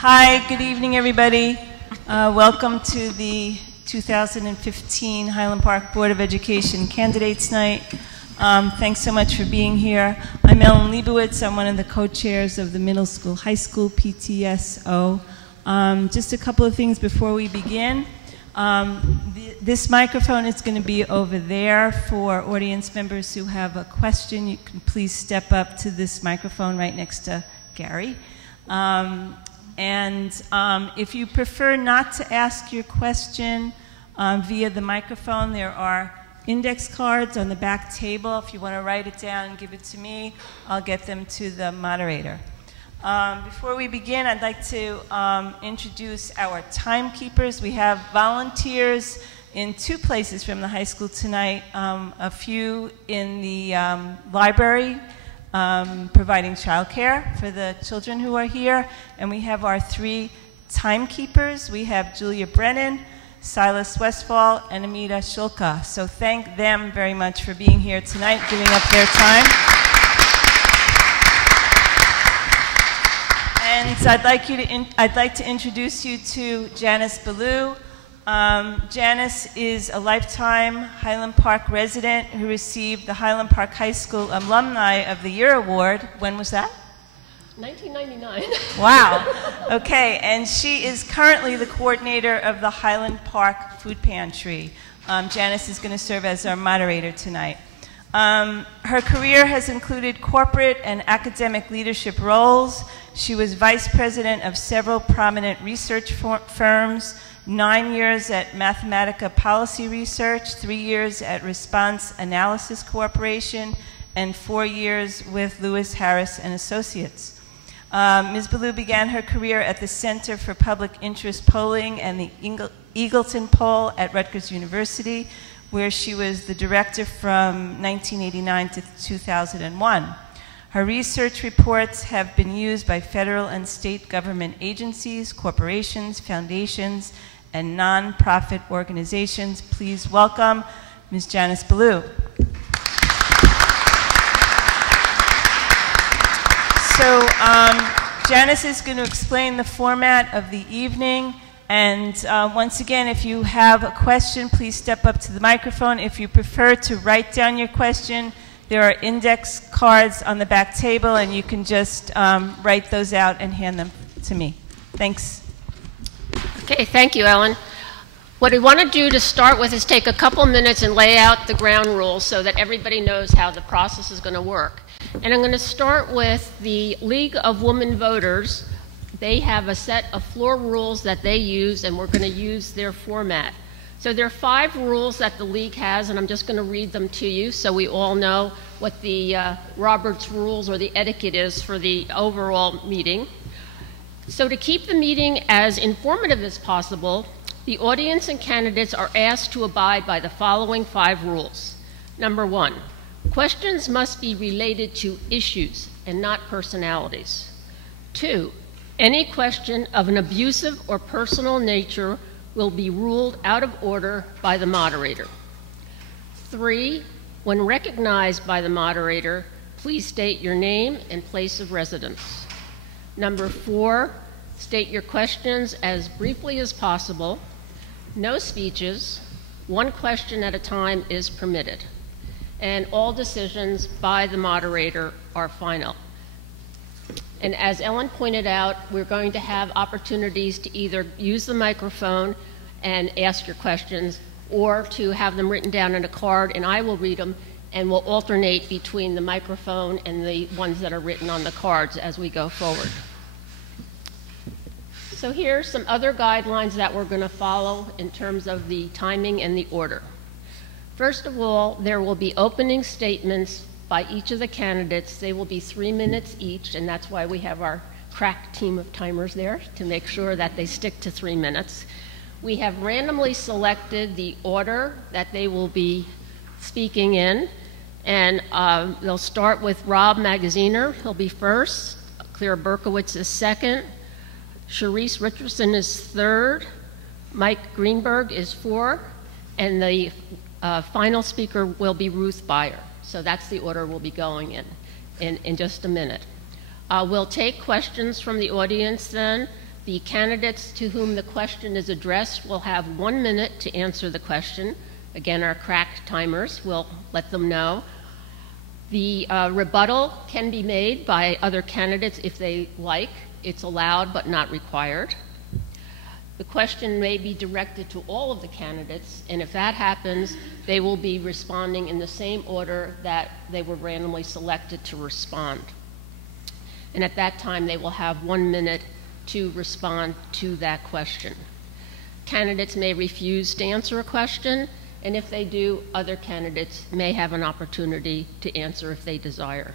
Hi, good evening, everybody. Welcome to the 2015 Highland Park Board of Education Candidates Night. Thanks so much for being here. I'm Ellen Leibowitz. I'm one of the co-chairs of the Middle School High School PTSO. Just a couple of things before we begin. This microphone is going to be over there for audience members who have a question. You can please step up to this microphone right next to Gary. If you prefer not to ask your question via the microphone, there are index cards on the back table. If you want to write it down and give it to me, I'll get them to the moderator. Before we begin, I'd like to introduce our timekeepers. We have volunteers in two places from the high school tonight, a few in the library, providing childcare for the children who are here. And we have our three timekeepers. We have Julia Brennan, Silas Westfall, and Amita Shulka. So thank them very much for being here tonight, giving up their time. And I'd like to introduce you to Janice Ballou. Janice is a lifetime Highland Park resident who received the Highland Park High School Alumni of the Year Award. When was that? 1999. Wow. Okay, and she is currently the coordinator of the Highland Park Food Pantry. Janice is going to serve as our moderator tonight. Her career has included corporate and academic leadership roles. She was vice president of several prominent research firms, 9 years at Mathematica Policy Research, 3 years at Response Analysis Corporation, and 4 years with Lewis Harris and Associates. Ms. Ballou began her career at the Center for Public Interest Polling and the Eagleton Poll at Rutgers University, where she was the director from 1989 to 2001. Her research reports have been used by federal and state government agencies, corporations, foundations, and nonprofit organizations. Please welcome Ms. Janice Ballou. So Janice is going to explain the format of the evening. And once again, if you have a question, please step up to the microphone. If you prefer to write down your question, there are index cards on the back table, and you can just write those out and hand them to me. Thanks. Okay, thank you, Ellen. What we want to do to start with is take a couple minutes and lay out the ground rules so that everybody knows how the process is going to work. And I'm going to start with the League of Women Voters. They have a set of floor rules that they use, and we're going to use their format. So there are 5 rules that the League has, and I'm just going to read them to you so we all know what the Roberts rules or the etiquette is for the overall meeting. So to keep the meeting as informative as possible, the audience and candidates are asked to abide by the following 5 rules. Number 1, questions must be related to issues and not personalities. 2, any question of an abusive or personal nature will be ruled out of order by the moderator. 3, when recognized by the moderator, please state your name and place of residence. Number 4, state your questions as briefly as possible. No speeches. 1 question at a time is permitted. And all decisions by the moderator are final. And as Ellen pointed out, we're going to have opportunities to either use the microphone and ask your questions, or to have them written down in a card, and I will read them, and we'll alternate between the microphone and the ones that are written on the cards as we go forward. So here's some other guidelines that we're going to follow in terms of the timing and the order. First of all, there will be opening statements by each of the candidates. They will be 3 minutes each, and that's why we have our crack team of timers there to make sure that they stick to 3 minutes. We have randomly selected the order that they will be speaking in, and they'll start with Rob Magaziner. He'll be first. Claire Berkowitz is second. Sharice Richardson is third. Mike Greenberg is fourth. And the final speaker will be Ruth Beyer. So that's the order we'll be going in just a minute. We'll take questions from the audience then. The candidates to whom the question is addressed will have 1 minute to answer the question. Again, our crack timers will let them know. The rebuttal can be made by other candidates if they like. It's allowed but not required. The question may be directed to all of the candidates, and if that happens, they will be responding in the same order that they were randomly selected to respond. And at that time, they will have 1 minute to respond to that question. Candidates may refuse to answer a question, and if they do, other candidates may have an opportunity to answer if they desire.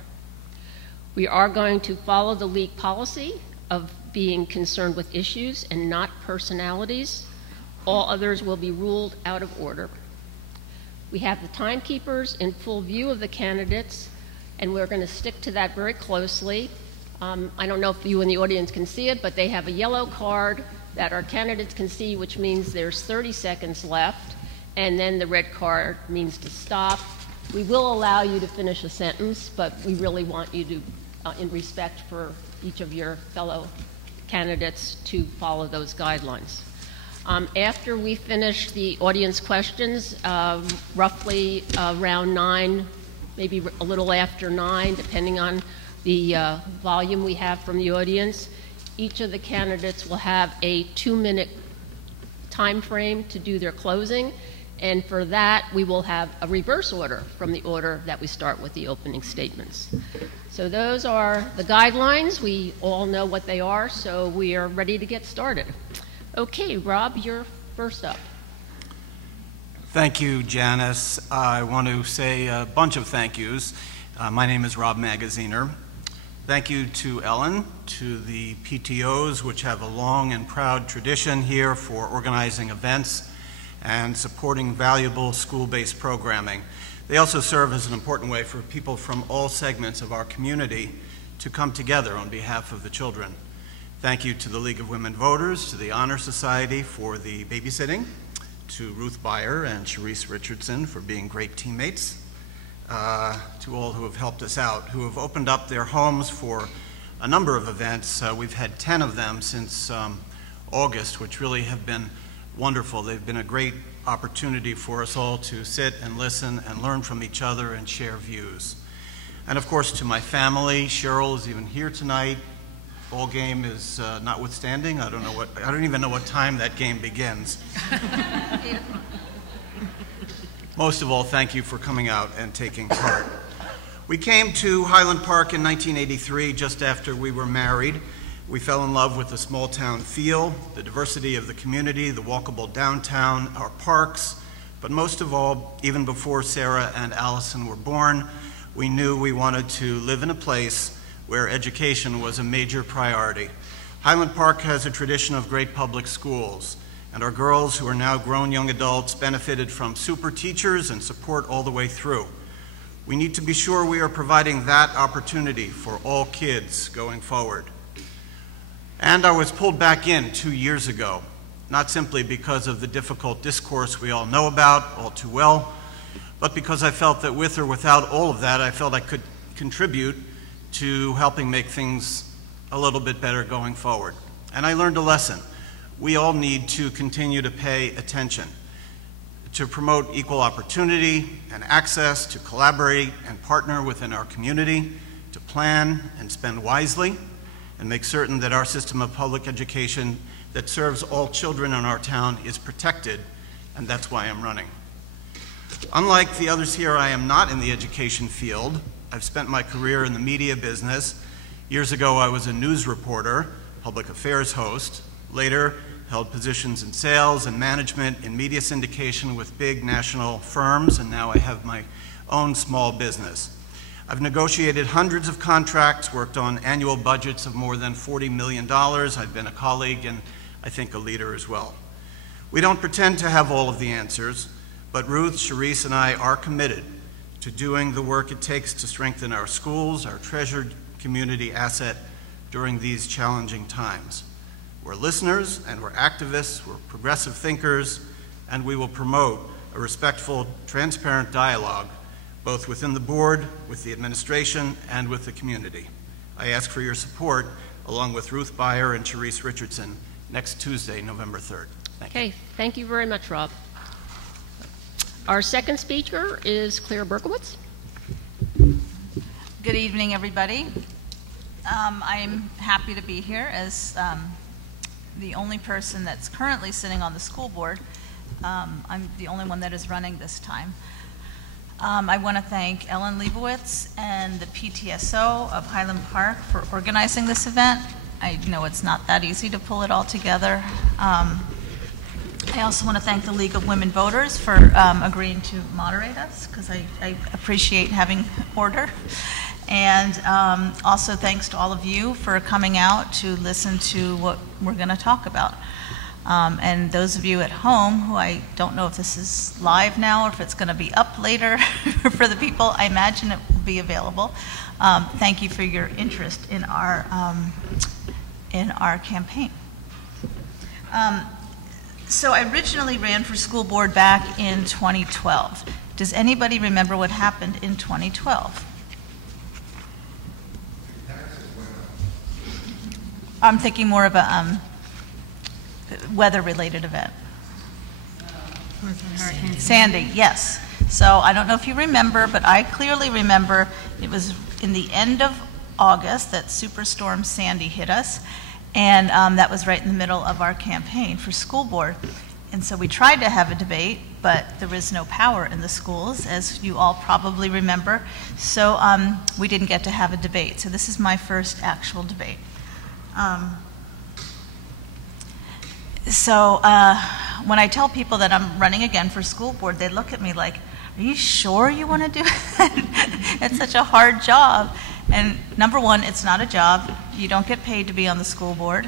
We are going to follow the league policy of being concerned with issues and not personalities. All others will be ruled out of order. We have the timekeepers in full view of the candidates, and we're going to stick to that very closely. I don't know if you in the audience can see it, but they have a yellow card that our candidates can see, which means there's 30 seconds left, and then the red card means to stop. We will allow you to finish a sentence, but we really want you to, in respect for each of your fellow candidates, to follow those guidelines. After we finish the audience questions, roughly around 9, maybe a little after 9, depending on the volume we have from the audience, each of the candidates will have a 2-minute time frame to do their closing, and for that we will have a reverse order from the order that we start with the opening statements. So those are the guidelines. We all know what they are, so we are ready to get started. Okay, Rob, you're first up. Thank you, Janice. I want to say a bunch of thank yous. My name is Rob Magaziner. Thank you to Ellen, to the PTOs, which have a long and proud tradition here for organizing events and supporting valuable school-based programming. They also serve as an important way for people from all segments of our community to come together on behalf of the children. Thank you to the League of Women Voters, to the Honor Society for the babysitting, to Ruth Beyer and Sharice Richardson for being great teammates, to all who have helped us out, who have opened up their homes for a number of events. We've had 10 of them since August, which really have been wonderful. They've been a great opportunity for us all to sit and listen and learn from each other and share views. And of course, to my family, Cheryl is even here tonight. Ball game is notwithstanding. I don't even know what time that game begins. Most of all, thank you for coming out and taking part. We came to Highland Park in 1983, just after we were married. We fell in love with the small town feel, the diversity of the community, the walkable downtown, our parks, but most of all, even before Sarah and Allison were born, we knew we wanted to live in a place where education was a major priority. Highland Park has a tradition of great public schools, and our girls, who are now grown young adults, benefited from super teachers and support all the way through. We need to be sure we are providing that opportunity for all kids going forward. And I was pulled back in 2 years ago, not simply because of the difficult discourse we all know about all too well, but because I felt that with or without all of that, I felt I could contribute to helping make things a little bit better going forward. And I learned a lesson. We all need to continue to pay attention, to promote equal opportunity and access, to collaborate and partner within our community, to plan and spend wisely, and make certain that our system of public education that serves all children in our town is protected, and that's why I'm running. Unlike the others here, I am not in the education field. I've spent my career in the media business. Years ago, I was a news reporter, public affairs host, later held positions in sales and management in media syndication with big national firms, and now I have my own small business. I've negotiated hundreds of contracts, worked on annual budgets of more than $40 million. I've been a colleague and I think a leader as well. We don't pretend to have all of the answers, but Ruth, Sharice, and I are committed to doing the work it takes to strengthen our schools, our treasured community asset during these challenging times. We're listeners and we're activists, we're progressive thinkers, and we will promote a respectful, transparent dialogue both within the board, with the administration, and with the community. I ask for your support along with Ruth Beyer and Therese Richardson, next Tuesday, November 3rd. Thank you. Okay, thank you very much, Rob. Our second speaker is Claire Berkowitz. Good evening, everybody. I'm happy to be here as the only person that's currently sitting on the school board. I'm the only one that is running this time. I want to thank Ellen Leibowitz and the PTSO of Highland Park for organizing this event. I know it's not that easy to pull it all together. I also want to thank the League of Women Voters for agreeing to moderate us, because I appreciate having order. And also thanks to all of you for coming out to listen to what we're going to talk about. And those of you at home, who I don't know if this is live now or if it's going to be up later for the people, I imagine it will be available. Thank you for your interest in our campaign. So I originally ran for school board back in 2012. Does anybody remember what happened in 2012? I'm thinking more of a weather-related event. Sandy, yes. So I don't know if you remember, but I clearly remember it was in the end of August that Superstorm Sandy hit us, and that was right in the middle of our campaign for school board. And so we tried to have a debate, but there was no power in the schools, as you all probably remember. So we didn't get to have a debate. So this is my first actual debate. When I tell people that I'm running again for school board, they look at me like, are you sure you want to do that? It's such a hard job. And number one, it's not a job. You don't get paid to be on the school board.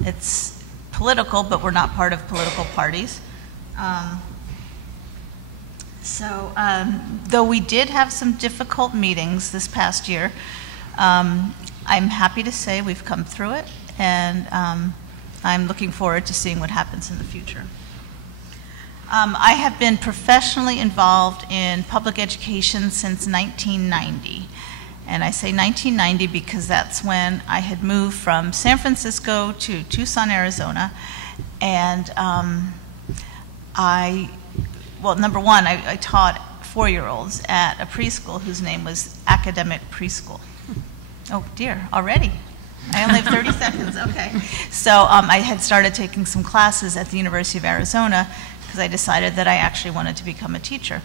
It's political, but we're not part of political parties. Though we did have some difficult meetings this past year, I'm happy to say we've come through it, and I'm looking forward to seeing what happens in the future. I have been professionally involved in public education since 1990. And I say 1990 because that's when I had moved from San Francisco to Tucson, Arizona. And number one, I taught 4-year-olds at a preschool whose name was Academic Preschool. Oh dear, already. I only have 30 seconds, okay. So I had started taking some classes at the University of Arizona because I decided that I actually wanted to become a teacher.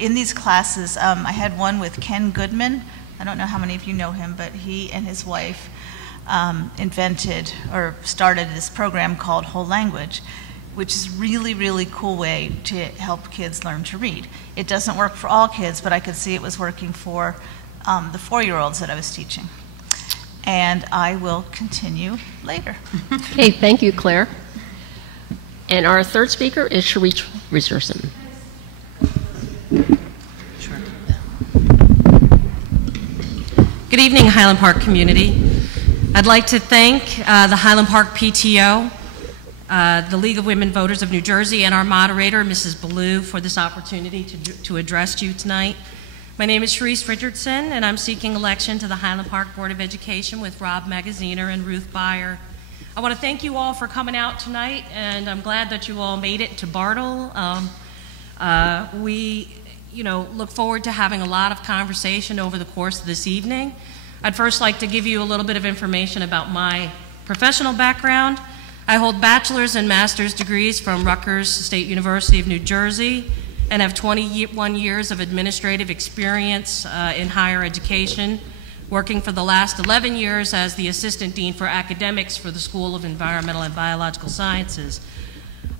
In these classes, I had one with Ken Goodman. I don't know how many of you know him, but he and his wife invented or started this program called Whole Language, which is really, really cool way to help kids learn to read. It doesn't work for all kids, but I could see it was working for the 4-year-olds that I was teaching. And I will continue later. Okay, thank you, Claire. And our third speaker is Therese Richardson. Good evening, Highland Park community. I'd like to thank the Highland Park PTO, the League of Women Voters of New Jersey, and our moderator, Mrs. Ballou, for this opportunity to address you tonight. My name is Therese Richardson, and I'm seeking election to the Highland Park Board of Education with Rob Magaziner and Ruth Beyer. I want to thank you all for coming out tonight, and I'm glad that you all made it to Bartle. We look forward to having a lot of conversation over the course of this evening. I'd first like to give you a little bit of information about my professional background. I hold bachelor's and master's degrees from Rutgers State University of New Jersey and have 21 years of administrative experience in higher education, working for the last 11 years as the Assistant Dean for Academics for the School of Environmental and Biological Sciences.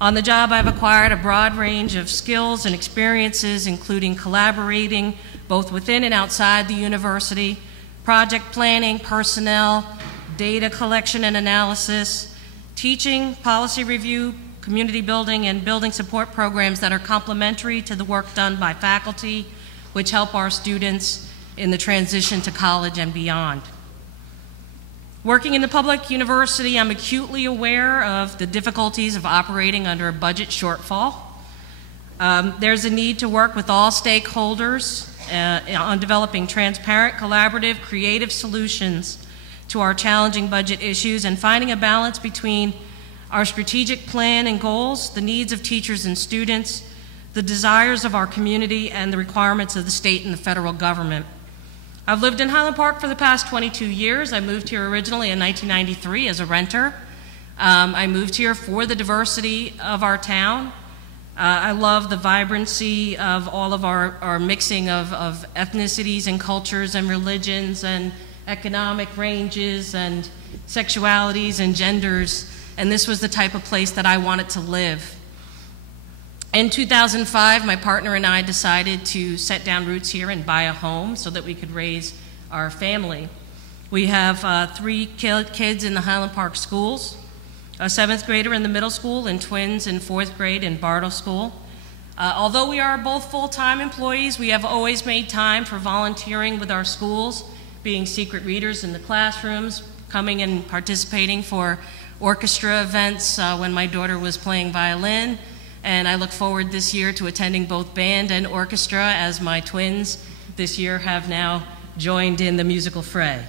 On the job, I've acquired a broad range of skills and experiences, including collaborating both within and outside the university, project planning, personnel, data collection and analysis, teaching, policy review, community building, and building support programs that are complementary to the work done by faculty, which help our students in the transition to college and beyond. Working in the public university, I'm acutely aware of the difficulties of operating under a budget shortfall. There's a need to work with all stakeholders on developing transparent, collaborative, creative solutions to our challenging budget issues and finding a balance between our strategic plan and goals, the needs of teachers and students, the desires of our community, and the requirements of the state and the federal government. I've lived in Highland Park for the past 22 years. I moved here originally in 1993 as a renter. I moved here for the diversity of our town. I love the vibrancy of all of our mixing of ethnicities and cultures and religions and economic ranges and sexualities and genders, and this was the type of place that I wanted to live. In 2005, my partner and I decided to set down roots here and buy a home so that we could raise our family. We have 3 kids in the Highland Park schools, a 7th grader in the middle school, and twins in 4th grade in Bartle School. Although we are both full-time employees, we have always made time for volunteering with our schools, being secret readers in the classrooms, coming and participating for orchestra events when my daughter was playing violin. And I look forward this year to attending both band and orchestra, as my twins this year have now joined in the musical fray.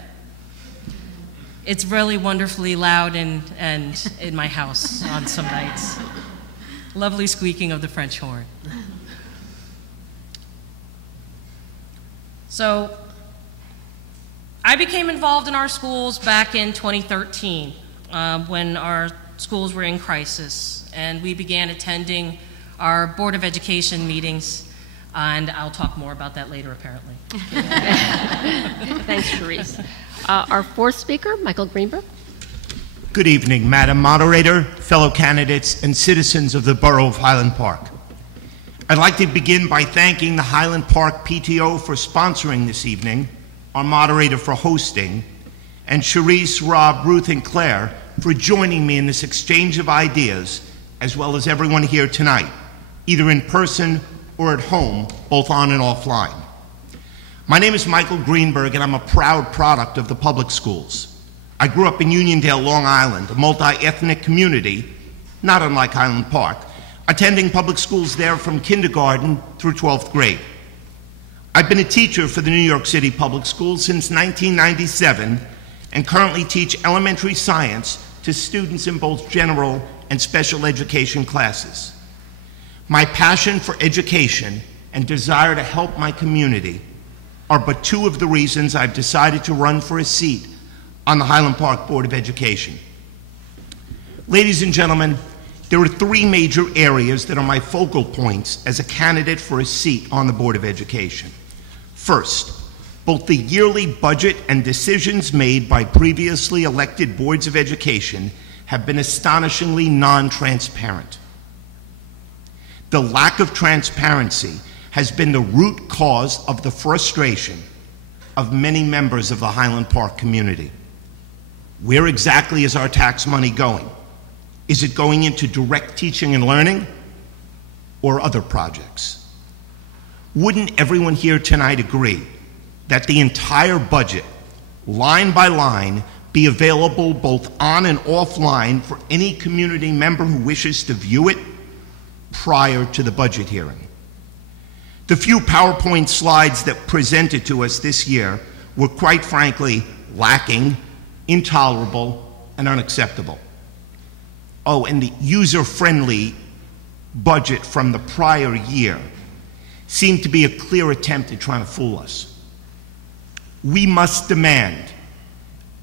It's really wonderfully loud and in my house on some nights. Lovely squeaking of the French horn. So I became involved in our schools back in 2013 when our schools were in crisis, and we began attending our Board of Education meetings, and I'll talk more about that later, apparently. Thanks, Cherise. Our 4th speaker, Michael Greenberg. Good evening, Madam Moderator, fellow candidates, and citizens of the Borough of Highland Park. I'd like to begin by thanking the Highland Park PTO for sponsoring this evening, our moderator for hosting, and Cherise, Rob, Ruth, and Claire for joining me in this exchange of ideas, as well as everyone here tonight, either in person or at home, both on and offline. My name is Michael Greenberg, and I'm a proud product of the public schools. I grew up in Uniondale, Long Island, a multi-ethnic community, not unlike Highland Park, attending public schools there from kindergarten through 12th grade. I've been a teacher for the New York City Public Schools since 1997 and currently teach elementary science to students in both general and special education classes. My passion for education and desire to help my community are but 2 of the reasons I've decided to run for a seat on the Highland Park Board of Education. Ladies and gentlemen, there are 3 major areas that are my focal points as a candidate for a seat on the Board of Education. First, both the yearly budget and decisions made by previously elected boards of education have been astonishingly non-transparent. The lack of transparency has been the root cause of the frustration of many members of the Highland Park community. Where exactly is our tax money going? Is it going into direct teaching and learning or other projects? Wouldn't everyone here tonight agree that the entire budget, line by line, be available both on and offline for any community member who wishes to view it prior to the budget hearing? The few PowerPoint slides that presented to us this year were quite frankly lacking, intolerable, and unacceptable. Oh, and the user-friendly budget from the prior year seemed to be a clear attempt at trying to fool us. We must demand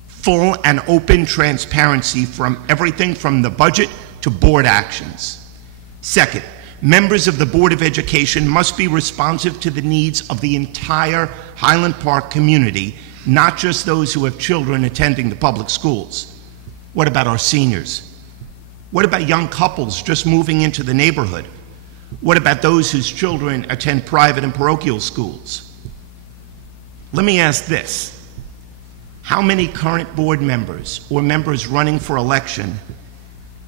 full and open transparency from everything from the budget to board actions. Second, members of the Board of Education must be responsive to the needs of the entire Highland Park community, not just those who have children attending the public schools. What about our seniors? What about young couples just moving into the neighborhood? What about those whose children attend private and parochial schools? Let me ask this. How many current board members or members running for election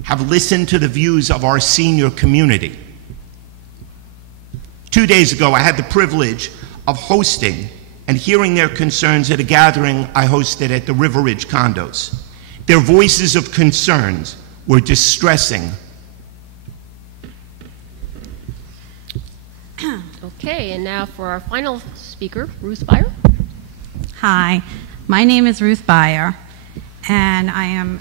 have listened to the views of our senior community? 2 days ago, I had the privilege of hosting and hearing their concerns at a gathering I hosted at the River Ridge condos. Their voices of concerns were distressing. Okay, and now for our final speaker, Ruth Beyer. Hi, my name is Ruth Beyer, and I am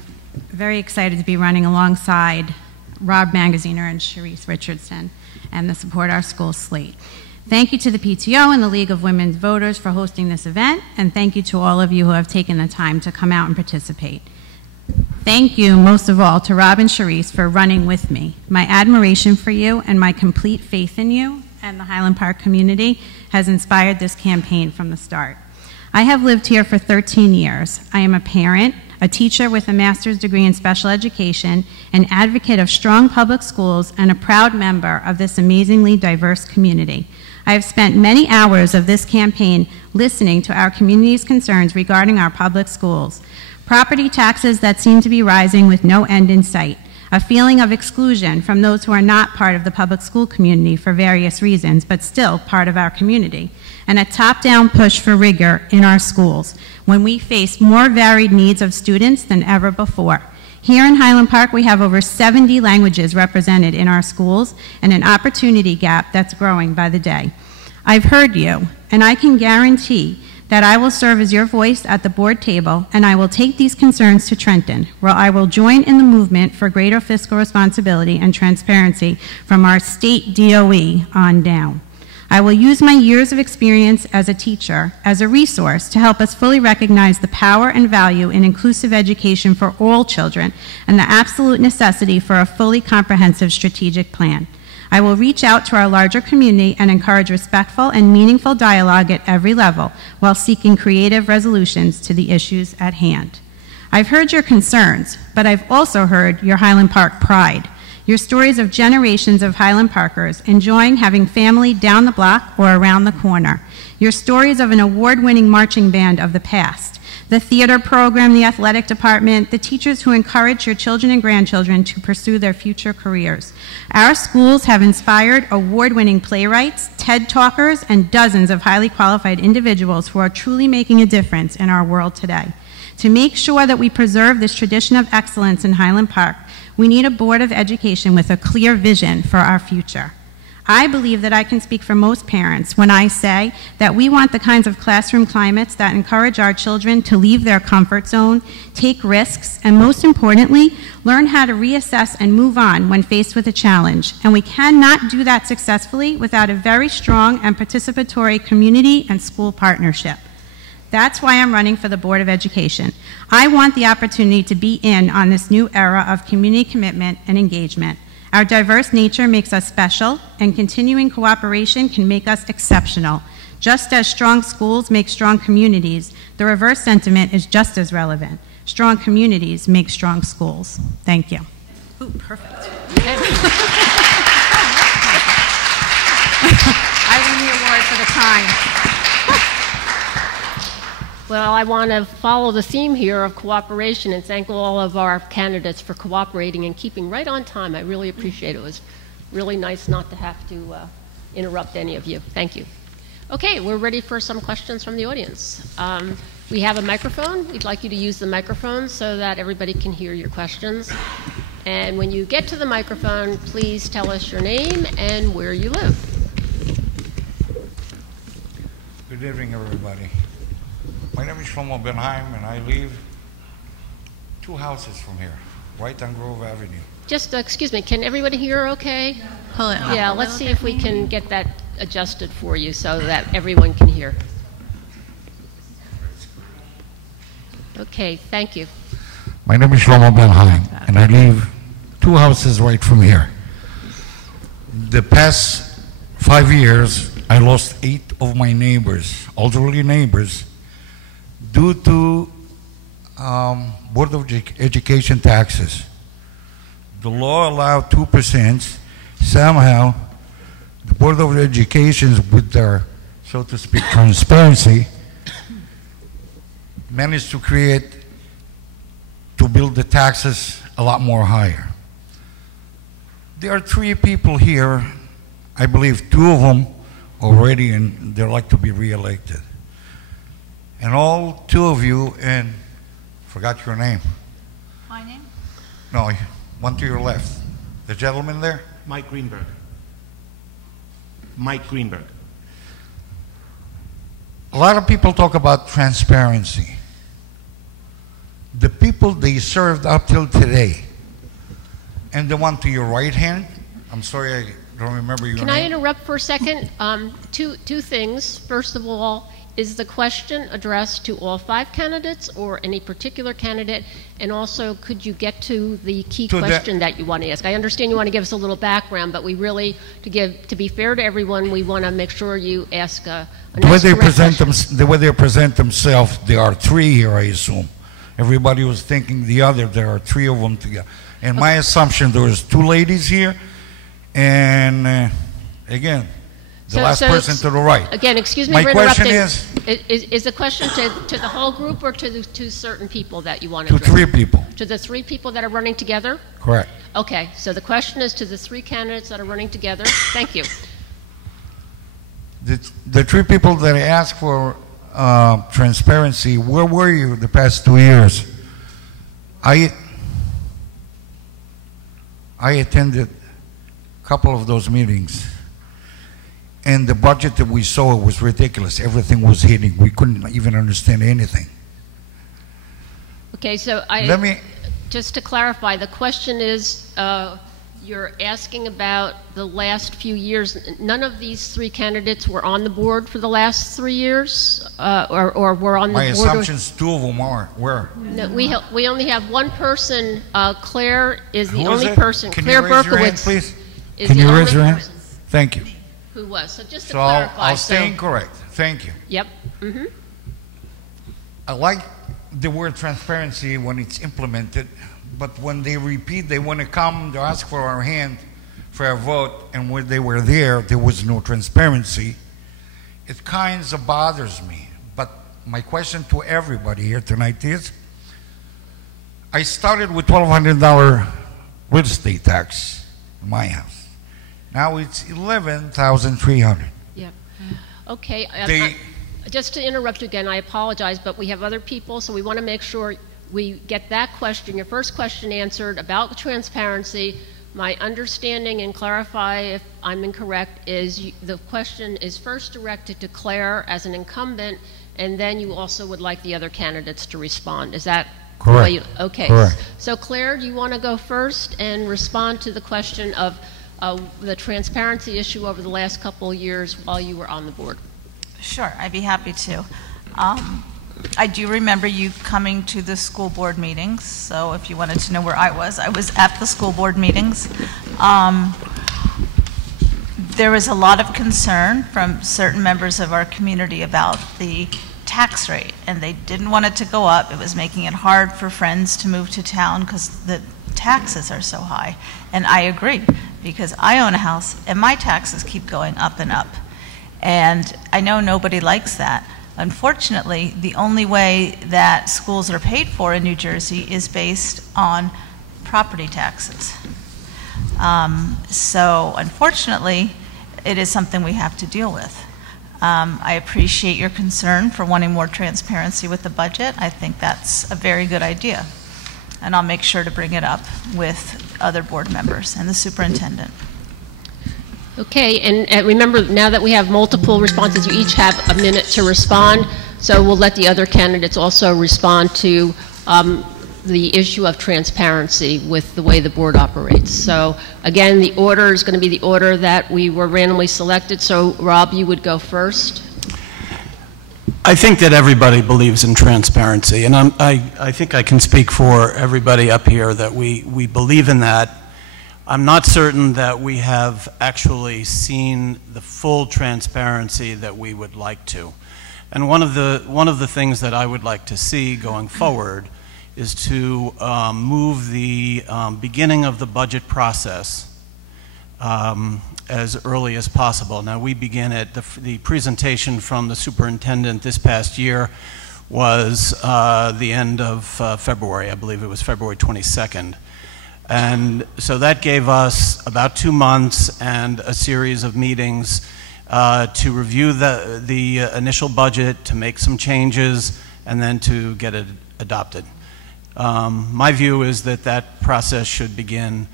very excited to be running alongside Rob Magaziner and Sharice Richardson and the Support Our Schools slate. Thank you to the PTO and the League of Women's Voters for hosting this event, and thank you to all of you who have taken the time to come out and participate. Thank you, most of all, to Rob and Sharice for running with me. My admiration for you and my complete faith in you and the Highland Park community has inspired this campaign from the start. I have lived here for 13 years. I am a parent, a teacher with a master's degree in special education, an advocate of strong public schools, and a proud member of this amazingly diverse community. I have spent many hours of this campaign listening to our community's concerns regarding our public schools. Property taxes that seem to be rising with no end in sight, a feeling of exclusion from those who are not part of the public school community for various reasons, but still part of our community, and a top-down push for rigor in our schools when we face more varied needs of students than ever before. Here in Highland Park, we have over 70 languages represented in our schools and an opportunity gap that's growing by the day. I've heard you, and I can guarantee that I will serve as your voice at the board table, and I will take these concerns to Trenton, where I will join in the movement for greater fiscal responsibility and transparency from our state DOE on down. I will use my years of experience as a teacher as a resource to help us fully recognize the power and value in inclusive education for all children and the absolute necessity for a fully comprehensive strategic plan. I will reach out to our larger community and encourage respectful and meaningful dialogue at every level while seeking creative resolutions to the issues at hand. I've heard your concerns, but I've also heard your Highland Park pride, your stories of generations of Highland Parkers enjoying having family down the block or around the corner, your stories of an award-winning marching band of the past, the theater program, the athletic department, the teachers who encourage your children and grandchildren to pursue their future careers. Our schools have inspired award-winning playwrights, TED talkers, and dozens of highly qualified individuals who are truly making a difference in our world today. To make sure that we preserve this tradition of excellence in Highland Park, we need a Board of Education with a clear vision for our future. I believe that I can speak for most parents when I say that we want the kinds of classroom climates that encourage our children to leave their comfort zone, take risks, and most importantly, learn how to reassess and move on when faced with a challenge. And we cannot do that successfully without a very strong and participatory community and school partnership. That's why I'm running for the Board of Education. I want the opportunity to be in on this new era of community commitment and engagement. Our diverse nature makes us special, and continuing cooperation can make us exceptional. Just as strong schools make strong communities, the reverse sentiment is just as relevant. Strong communities make strong schools. Thank you. Ooh, perfect. I win the award for the time. Well, I want to follow the theme here of cooperation and thank all of our candidates for cooperating and keeping right on time. I really appreciate it. It was really nice not to have to interrupt any of you. Thank you. Okay, we're ready for some questions from the audience. We have a microphone. We'd like you to use the microphone so that everybody can hear your questions. And when you get to the microphone, please tell us your name and where you live. Good evening, everybody. My name is Shlomo Benheim, and I live 2 houses from here, right on Grove Avenue. Just, excuse me, can everybody hear okay? Pull it up. Yeah, let's see if we can get that adjusted for you so that everyone can hear. Okay, thank you. My name is Shlomo Benheim, and I live 2 houses right from here. The past 5 years, I lost 8 of my neighbors, elderly neighbors, due to Board of Education taxes. The law allowed 2%. Somehow, the Board of Education, with their, so to speak, transparency, managed to build the taxes a lot more higher. There are 3 people here, I believe 2 of them already, and they'd like to be reelected. And all 2 of you, and forgot your name. My name? No, one to your left. The gentleman there? Mike Greenberg. Mike Greenberg. A lot of people talk about transparency. The people they served up till today, and the one to your right hand, I'm sorry, I don't remember your name. Can I interrupt for a second? Two things. First of all, is the question addressed to all 5 candidates or any particular candidate? And also, could you get to the key question that you want to ask? I understand you want to give us a little background, but we really, to be fair to everyone, we want to make sure you ask a the way they present the way they present themselves, there are 3 here, I assume. Everybody was thinking the other. There are 3 of them together. And my assumption, there was 2 ladies here, and again, the last person to the right. Again, excuse me my for question interrupting. Is the question to the whole group or to certain people that you want to to address? 3 people. To the 3 people that are running together? Correct. Okay, so the question is to the 3 candidates that are running together. Thank you. The 3 people that I asked for transparency, where were you the past 2 years? I attended a couple of those meetings, and the budget that we saw was ridiculous. Everything was hitting. We couldn't even understand anything. Okay, so just to clarify, the question is, you're asking about the last few years. None of these 3 candidates were on the board for the last 3 years, or were on the board? My assumptions, 2 of them were. No, we only have 1 person. Claire is the Who is only it? person. Can Claire you raise your hand, Berkowitz please? is Can the you only raise your hand? person Thank you. who was. So just to So clarify. I'll stay incorrect. Thank you. Yep. Mm-hmm. I like the word transparency when it's implemented, but when they repeat, they want to come to ask for our hand for a vote, and when they were there was no transparency. It kind of bothers me. But my question to everybody here tonight is, I started with $1,200 real estate tax in my house. Now it's $11,300. Yep. Okay. They- Just to interrupt you again, I apologize, but we have other people, so we want to make sure we get that question, your first question answered about transparency. My understanding, and clarify if I'm incorrect, is the question is first directed to Claire as an incumbent, and then you also would like the other candidates to respond. Is that Correct. Okay. Correct. So Claire, do you want to go first and respond to the question of the transparency issue over the last couple of years while you were on the board? Sure, I'd be happy to. I do remember you coming to the school board meetings, so if you wanted to know where I was at the school board meetings. There was a lot of concern from certain members of our community about the tax rate, and they didn't want it to go up. It was making it hard for friends to move to town because the taxes are so high. And I agree, because I own a house, and my taxes keep going up and up. And I know nobody likes that. Unfortunately, the only way that schools are paid for in New Jersey is based on property taxes. So unfortunately, it is something we have to deal with. I appreciate your concern for wanting more transparency with the budget. I think that's a very good idea. And I'll make sure to bring it up with other board members and the superintendent. Okay, and remember, now that we have multiple responses, you each have a minute to respond, so we'll let the other candidates also respond to the issue of transparency with the way the board operates. So again, the order is going to be the order that we were randomly selected, so Rob, you would go first. I think that everybody believes in transparency, and I think I can speak for everybody up here that we believe in that. I'm not certain that we have actually seen the full transparency that we would like to. And one of the things that I would like to see going forward is to move the beginning of the budget process as early as possible. Now, we begin at the presentation from the superintendent this past year was the end of February. I believe it was February 22nd. And so that gave us about 2 months and a series of meetings to review the initial budget, to make some changes, and then to get it adopted. My view is that that process should begin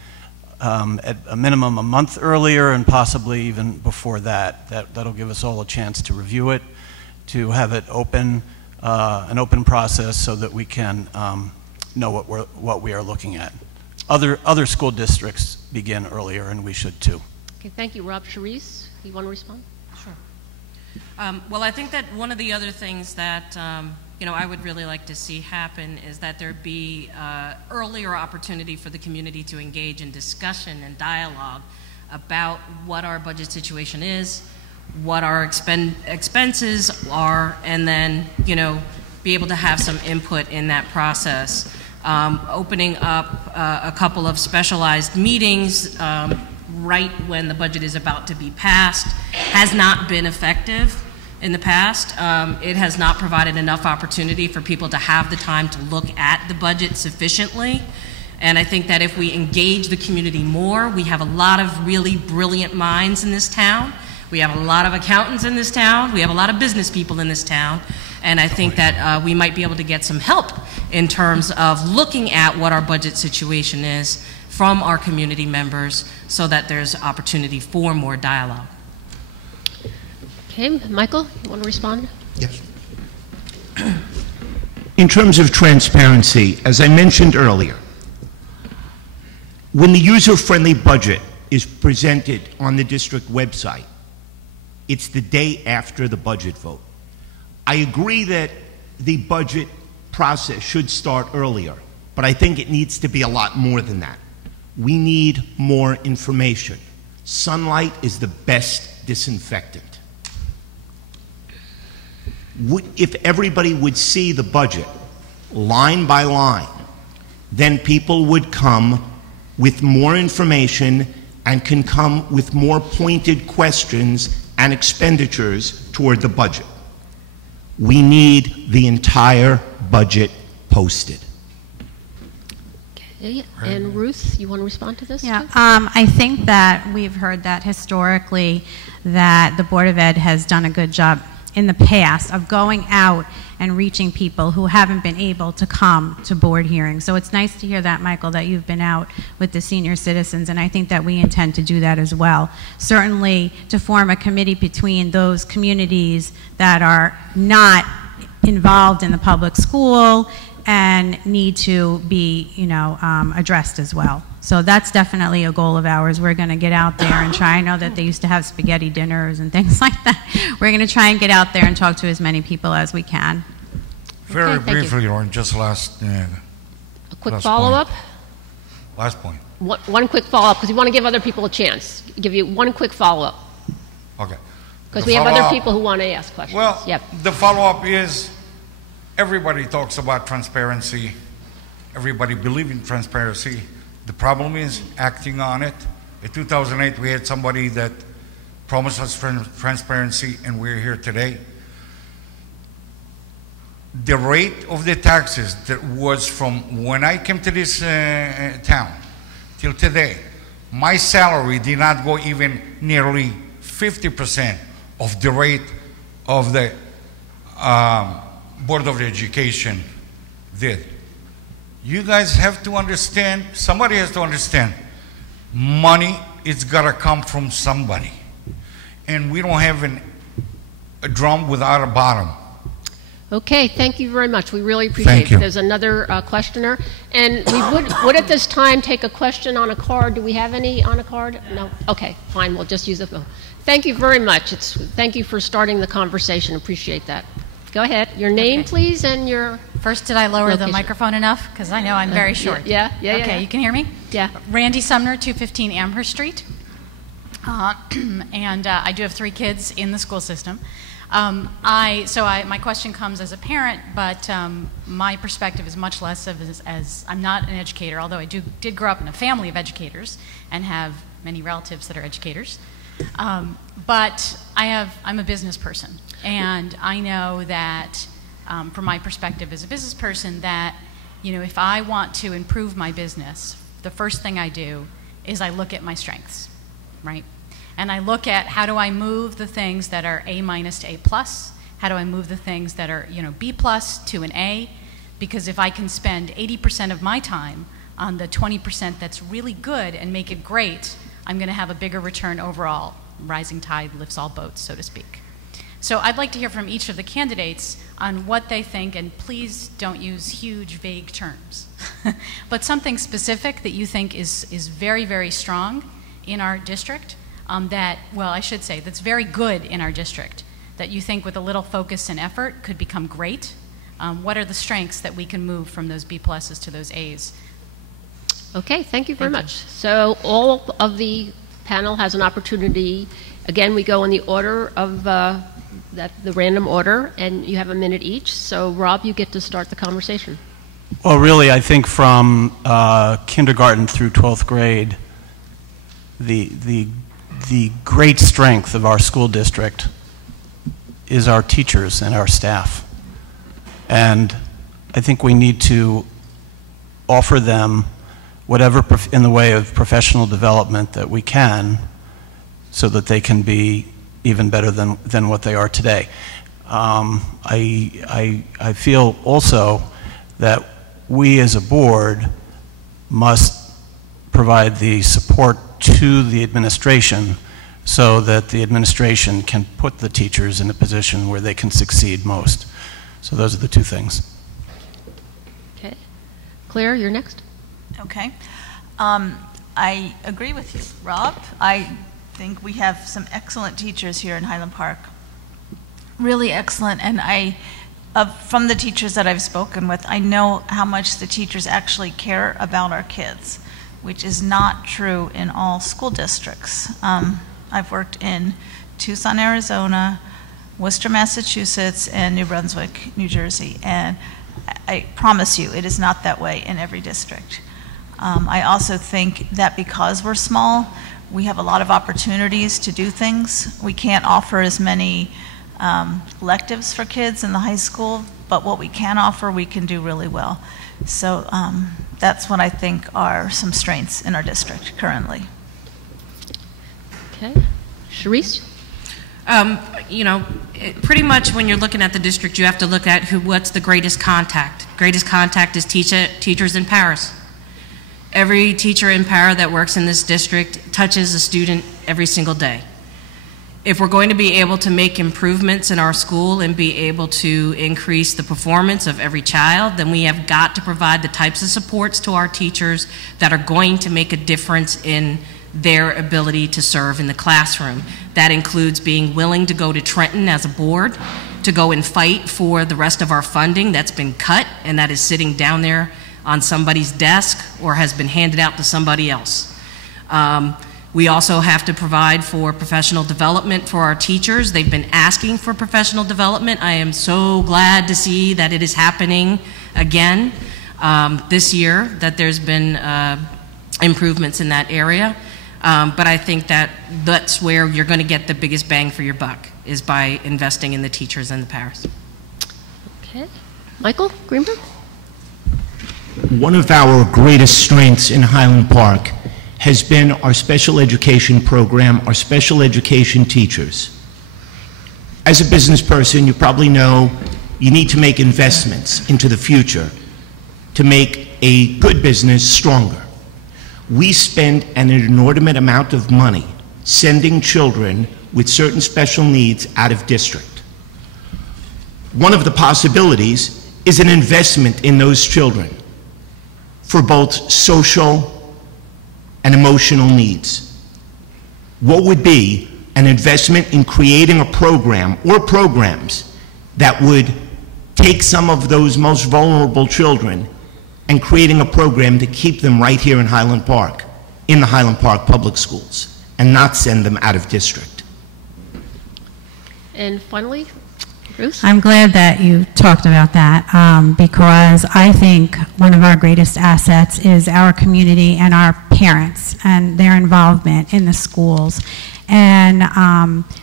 at a minimum a month earlier and possibly even before that. That'll give us all a chance to review it to have it open, an open process so that we can know what we are looking at. Other school districts begin earlier, and we should too. Okay, thank you. Rob, Charisse, you want to respond? Sure. Well, I think that one of the other things that I would really like to see happen is that there be earlier opportunity for the community to engage in discussion and dialogue about what our budget situation is, what our expenses are, and then be able to have some input in that process. Opening up a couple of specialized meetings right when the budget is about to be passed has not been effective in the past. It has not provided enough opportunity for people to have the time to look at the budget sufficiently. And I think that if we engage the community more, we have a lot of really brilliant minds in this town. We have a lot of accountants in this town. We have a lot of business people in this town. And I think that we might be able to get some help in terms of looking at what our budget situation is from our community members so that there's opportunity for more dialogue. Okay, Michael, you want to respond? Yes. In terms of transparency, as I mentioned earlier, when the user-friendly budget is presented on the district website, it's the day after the budget vote. I agree that the budget process should start earlier, but I think it needs to be a lot more than that. We need more information. Sunlight is the best disinfectant. If everybody would see the budget line by line, then people would come with more information and can come with more pointed questions and expenditures toward the budget. We need the entire budget posted. Okay, and Ruth, you want to respond to this? Yeah, I think that we've heard that historically that the Board of Ed has done a good job in the past of going out and reaching people who haven't been able to come to board hearings. So it's nice to hear that, Michael, that you've been out with the senior citizens, and I think that we intend to do that as well. Certainly to form a committee between those communities that are not involved in the public school and need to be, addressed as well. So that's definitely a goal of ours. We're going to get out there and try. I know that they used to have spaghetti dinners and things like that. We're going to try and get out there and talk to as many people as we can. Very Okay, thank briefly, Lauren, just last A quick last follow-up? Last point. One quick follow-up, because we want to give other people a chance. Give you one quick follow-up, Okay. because The we have other follow-up- people who want to ask questions. Well, Yep. the follow-up is everybody talks about transparency. Everybody believes in transparency. The problem is acting on it. In 2008, we had somebody that promised us transparency, and we're here today. The rate of the taxes that was from when I came to this town till today, my salary did not go even nearly 50% of the rate of the Board of Education did. You guys have to understand, somebody has to understand, money is gotta come from somebody. And we don't have a drum without a bottom. Okay, thank you very much. We really appreciate it. There's another questioner. And we would at this time take a question on a card. Do we have any on a card? No? Okay, fine, we'll just use it. Thank you very much. Thank you for starting the conversation. Appreciate that. Go ahead. Your name, please, and your First, did I lower the location. microphone enough? Because I know I'm very short. Yeah. Okay, you can hear me? Yeah. Randy Sumner, 215 Amherst Street. And I do have 3 kids in the school system. My question comes as a parent, but my perspective is much less of as I'm not an educator, although I did grow up in a family of educators and have many relatives that are educators. But I'm a business person, and I know that from my perspective as a business person that, if I want to improve my business, the first thing I do is I look at my strengths, right? And I look at how do I move the things that are A- to A+, how do I move the things that are, B+ to an A, because if I can spend 80% of my time on the 20% that's really good and make it great, I'm going to have a bigger return overall. Rising tide lifts all boats, so to speak. So I'd like to hear from each of the candidates on what they think, and please don't use huge, vague terms, but something specific that you think is very, very strong in our district, that's very good in our district, that you think with a little focus and effort could become great. What are the strengths that we can move from those B pluses to those A's? Okay, thank you very much. So all of the panel has an opportunity. Again, we go in the order of the random order, and you have a minute each. So Rob, you get to start the conversation. Well, really, I think from kindergarten through 12th grade, the great strength of our school district is our teachers and our staff. And I think we need to offer them whatever in the way of professional development that we can, so that they can be even better than what they are today. I feel also that we as a board must provide the support to the administration so that the administration can put the teachers in a position where they can succeed most. So those are the two things. Okay. Claire, you're next. Okay. I agree with you, Rob. I think we have some excellent teachers here in Highland Park. Really excellent. And from the teachers that I've spoken with, I know how much the teachers actually care about our kids, which is not true in all school districts. I've worked in Tucson, Arizona, Worcester, Massachusetts, and New Brunswick, New Jersey. And I promise you, it is not that way in every district. I also think that because we're small, we have a lot of opportunities to do things. We can't offer as many electives for kids in the high school, but what we can offer, we can do really well. So that's what I think are some strengths in our district currently. Okay. Sharice? Pretty much when you're looking at the district, you have to look at what's the greatest contact. Greatest contact is teachers in Paris. Every teacher in para that works in this district touches a student every single day. If we're going to be able to make improvements in our school and be able to increase the performance of every child, then we have got to provide the types of supports to our teachers that are going to make a difference in their ability to serve in the classroom. That includes being willing to go to Trenton as a board, to go and fight for the rest of our funding that's been cut and that is sitting down there on somebody's desk or has been handed out to somebody else. We also have to provide for professional development for our teachers. They've been asking for professional development. I am so glad to see that it is happening again this year, that there's been improvements in that area. But I think that's where you're going to get the biggest bang for your buck, is by investing in the teachers and the paras. Okay. Michael Greenberg? One of our greatest strengths in Highland Park has been our special education program, our special education teachers. As a business person, you probably know you need to make investments into the future to make a good business stronger. We spend an inordinate amount of money sending children with certain special needs out of district. One of the possibilities is an investment in those children for both social and emotional needs. What would be an investment in creating a program or programs that would take some of those most vulnerable children and creating a program to keep them right here in Highland Park, in the Highland Park Public Schools, and not send them out of district? And finally, Bruce? I'm glad that you talked about that because I think one of our greatest assets is our community and our parents and their involvement in the schools. And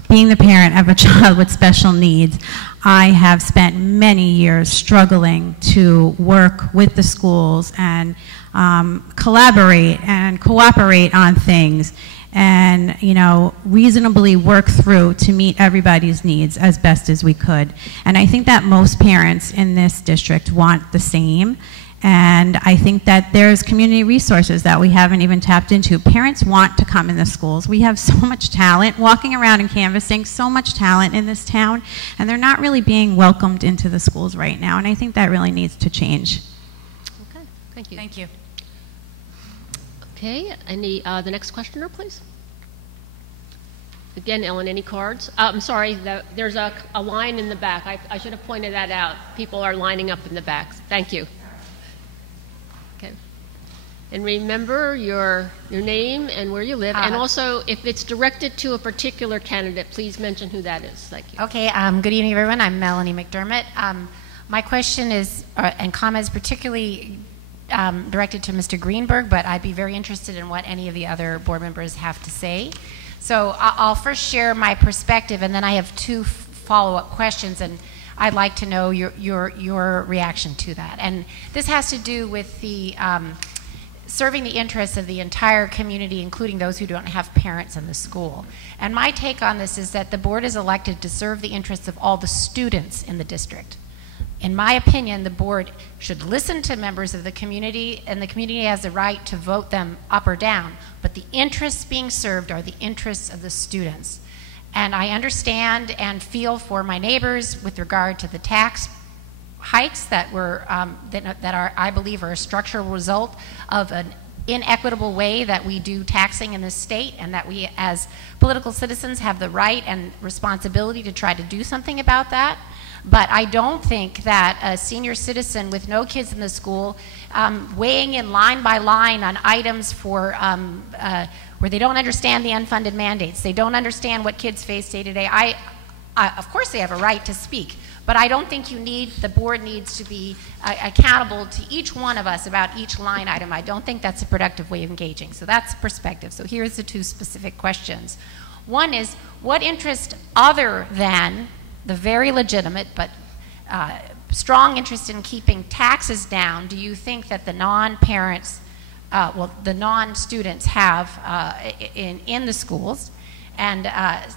being the parent of a child with special needs, I have spent many years struggling to work with the schools and collaborate and cooperate on things, and reasonably work through to meet everybody's needs as best as we could. And I think that most parents in this district want the same. And I think that there's community resources that we haven't even tapped into. Parents want to come in the schools. We have so much talent walking around and canvassing, so much talent in this town, and they're not really being welcomed into the schools right now, and I think that really needs to change. Okay, thank you. Thank you. Okay, the next questioner, please. Again, Ellen, any cards? I'm sorry, there's a line in the back. I should have pointed that out. People are lining up in the back. Thank you. Okay. And remember your name and where you live, and also if it's directed to a particular candidate, please mention who that is. Thank you. Okay, good evening, everyone. I'm Melanie McDermott. My question is, and comment is particularly directed to Mr. Greenberg, but I'd be very interested in what any of the other board members have to say. So I'll first share my perspective, and then I have two follow-up questions, and I'd like to know your reaction to that. And this has to do with the serving the interests of the entire community, including those who don't have parents in the school. And my take on this is that the board is elected to serve the interests of all the students in the district. In my opinion, the board should listen to members of the community, and the community has the right to vote them up or down, but the interests being served are the interests of the students. And I understand and feel for my neighbors with regard to the tax hikes that were that are, I believe, are a structural result of an inequitable way that we do taxing in this state, and that we as political citizens have the right and responsibility to try to do something about that. But I don't think that a senior citizen with no kids in the school weighing in line by line on items for where they don't understand the unfunded mandates, they don't understand what kids face day to day. Of course they have a right to speak, but I don't think the board needs to be accountable to each one of us about each line item. I don't think that's a productive way of engaging. So that's perspective. So here's the two specific questions. One is, what interest other than the very legitimate but strong interest in keeping taxes down do you think that the non-parents, the non-students have in the schools? And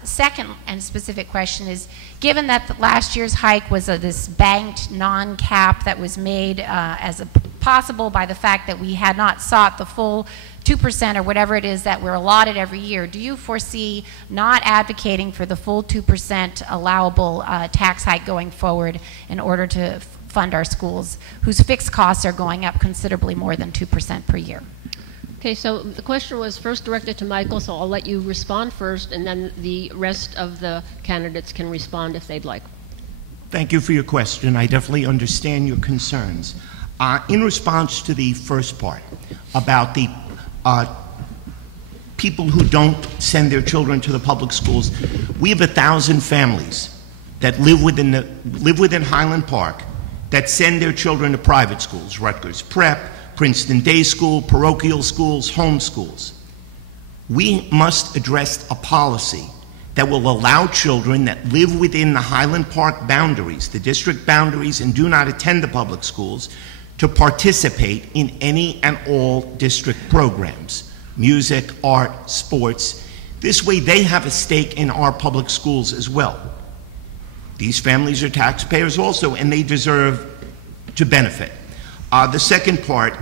second and specific question is, given that the last year's hike was this banked non-cap that was made as possible by the fact that we had not sought the full 2% or whatever it is that we're allotted every year, do you foresee not advocating for the full 2% allowable tax hike going forward in order to fund our schools, whose fixed costs are going up considerably more than 2% per year? Okay, so the question was first directed to Michael, so I'll let you respond first, and then the rest of the candidates can respond if they'd like. Thank you for your question. I definitely understand your concerns. In response to the first part about the people who don't send their children to the public schools, we have 1,000 families that live within Highland Park that send their children to private schools, Rutgers Prep, Princeton Day School, parochial schools, home schools. We must address a policy that will allow children that live within the Highland Park boundaries, the district boundaries, and do not attend the public schools to participate in any and all district programs, music, art, sports. This way they have a stake in our public schools as well. These families are taxpayers also, and they deserve to benefit. The second part,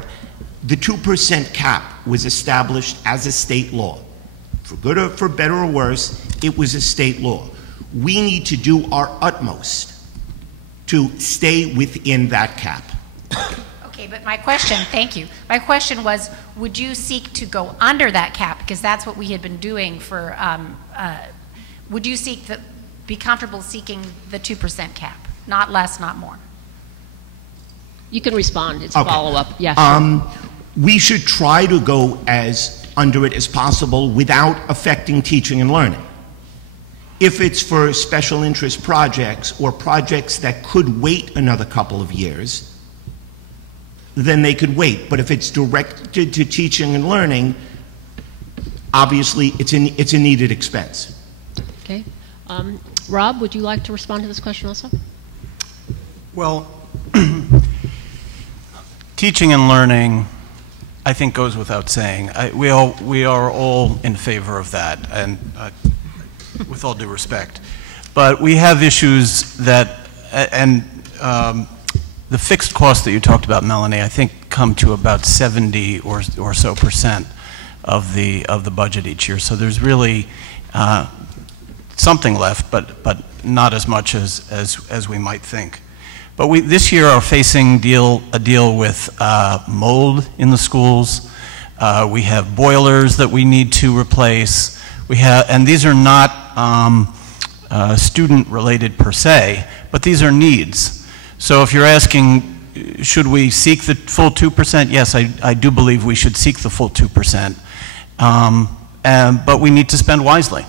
the 2% cap was established as a state law. For good or for better or worse, it was a state law. We need to do our utmost to stay within that cap. Okay, but my question, thank you. My question was, would you seek to go under that cap? Because that's what we had been doing for, would you be comfortable seeking the 2% cap? Not less, not more. You can respond. It's a follow-up. Yeah. Sure. We should try to go as under it as possible without affecting teaching and learning. If it's for special interest projects or projects that could wait another couple of years, then they could wait. But if it's directed to teaching and learning, obviously it's a needed expense. Okay. Rob, would you like to respond to this question also? Well, teaching and learning, I think, goes without saying. We are all in favor of that, and with all due respect. But we have issues that, and the fixed costs that you talked about, Melanie, I think come to about 70 or so percent of the budget each year. So there's really something left, but not as much as we might think. But we this year are facing a deal with mold in the schools. We have boilers that we need to replace. And these are not student-related per se, but these are needs. So if you're asking, should we seek the full 2%? Yes, I do believe we should seek the full 2%. But we need to spend wisely.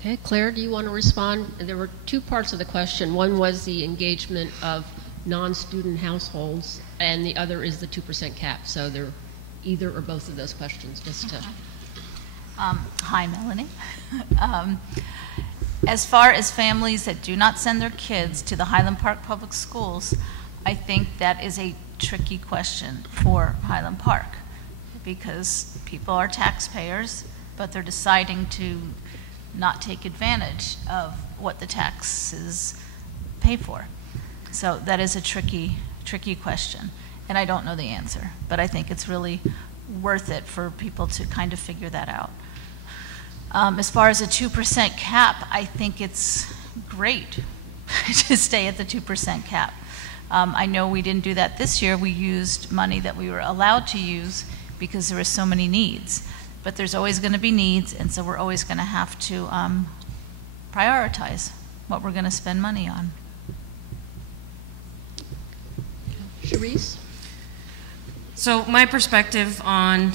Okay, Claire, do you want to respond? There were two parts of the question. One was the engagement of non-student households, and the other is the 2% cap. So they're either or both of those questions, just to... Hi, Melanie. As far as families that do not send their kids to the Highland Park Public Schools, I think that is a tricky question for Highland Park, because people are taxpayers, but they're deciding to not take advantage of what the taxes pay for. So that is a tricky question, and I don't know the answer, but I think it's really worth it for people to kind of figure that out. As far as a 2% cap, I think it's great to stay at the 2% cap. I know we didn't do that this year. We used money that we were allowed to use because there were so many needs. But there's always going to be needs, and so we're always going to have to prioritize what we're going to spend money on. Charisse? So my perspective on,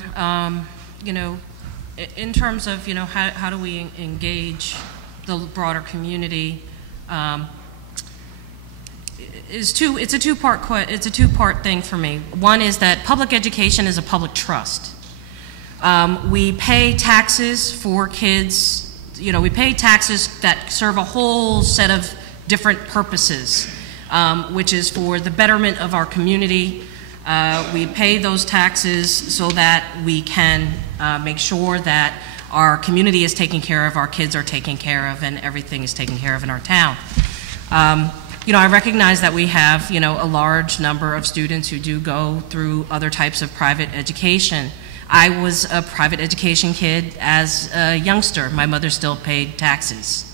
in terms of, how do we engage the broader community, it's a two-part thing for me. One is that public education is a public trust. We pay taxes for kids, we pay taxes that serve a whole set of different purposes, which is for the betterment of our community. We pay those taxes so that we can make sure that our community is taken care of, our kids are taken care of, and everything is taken care of in our town. I recognize that we have, a large number of students who do go through other types of private education. I was a private education kid as a youngster. My mother still paid taxes,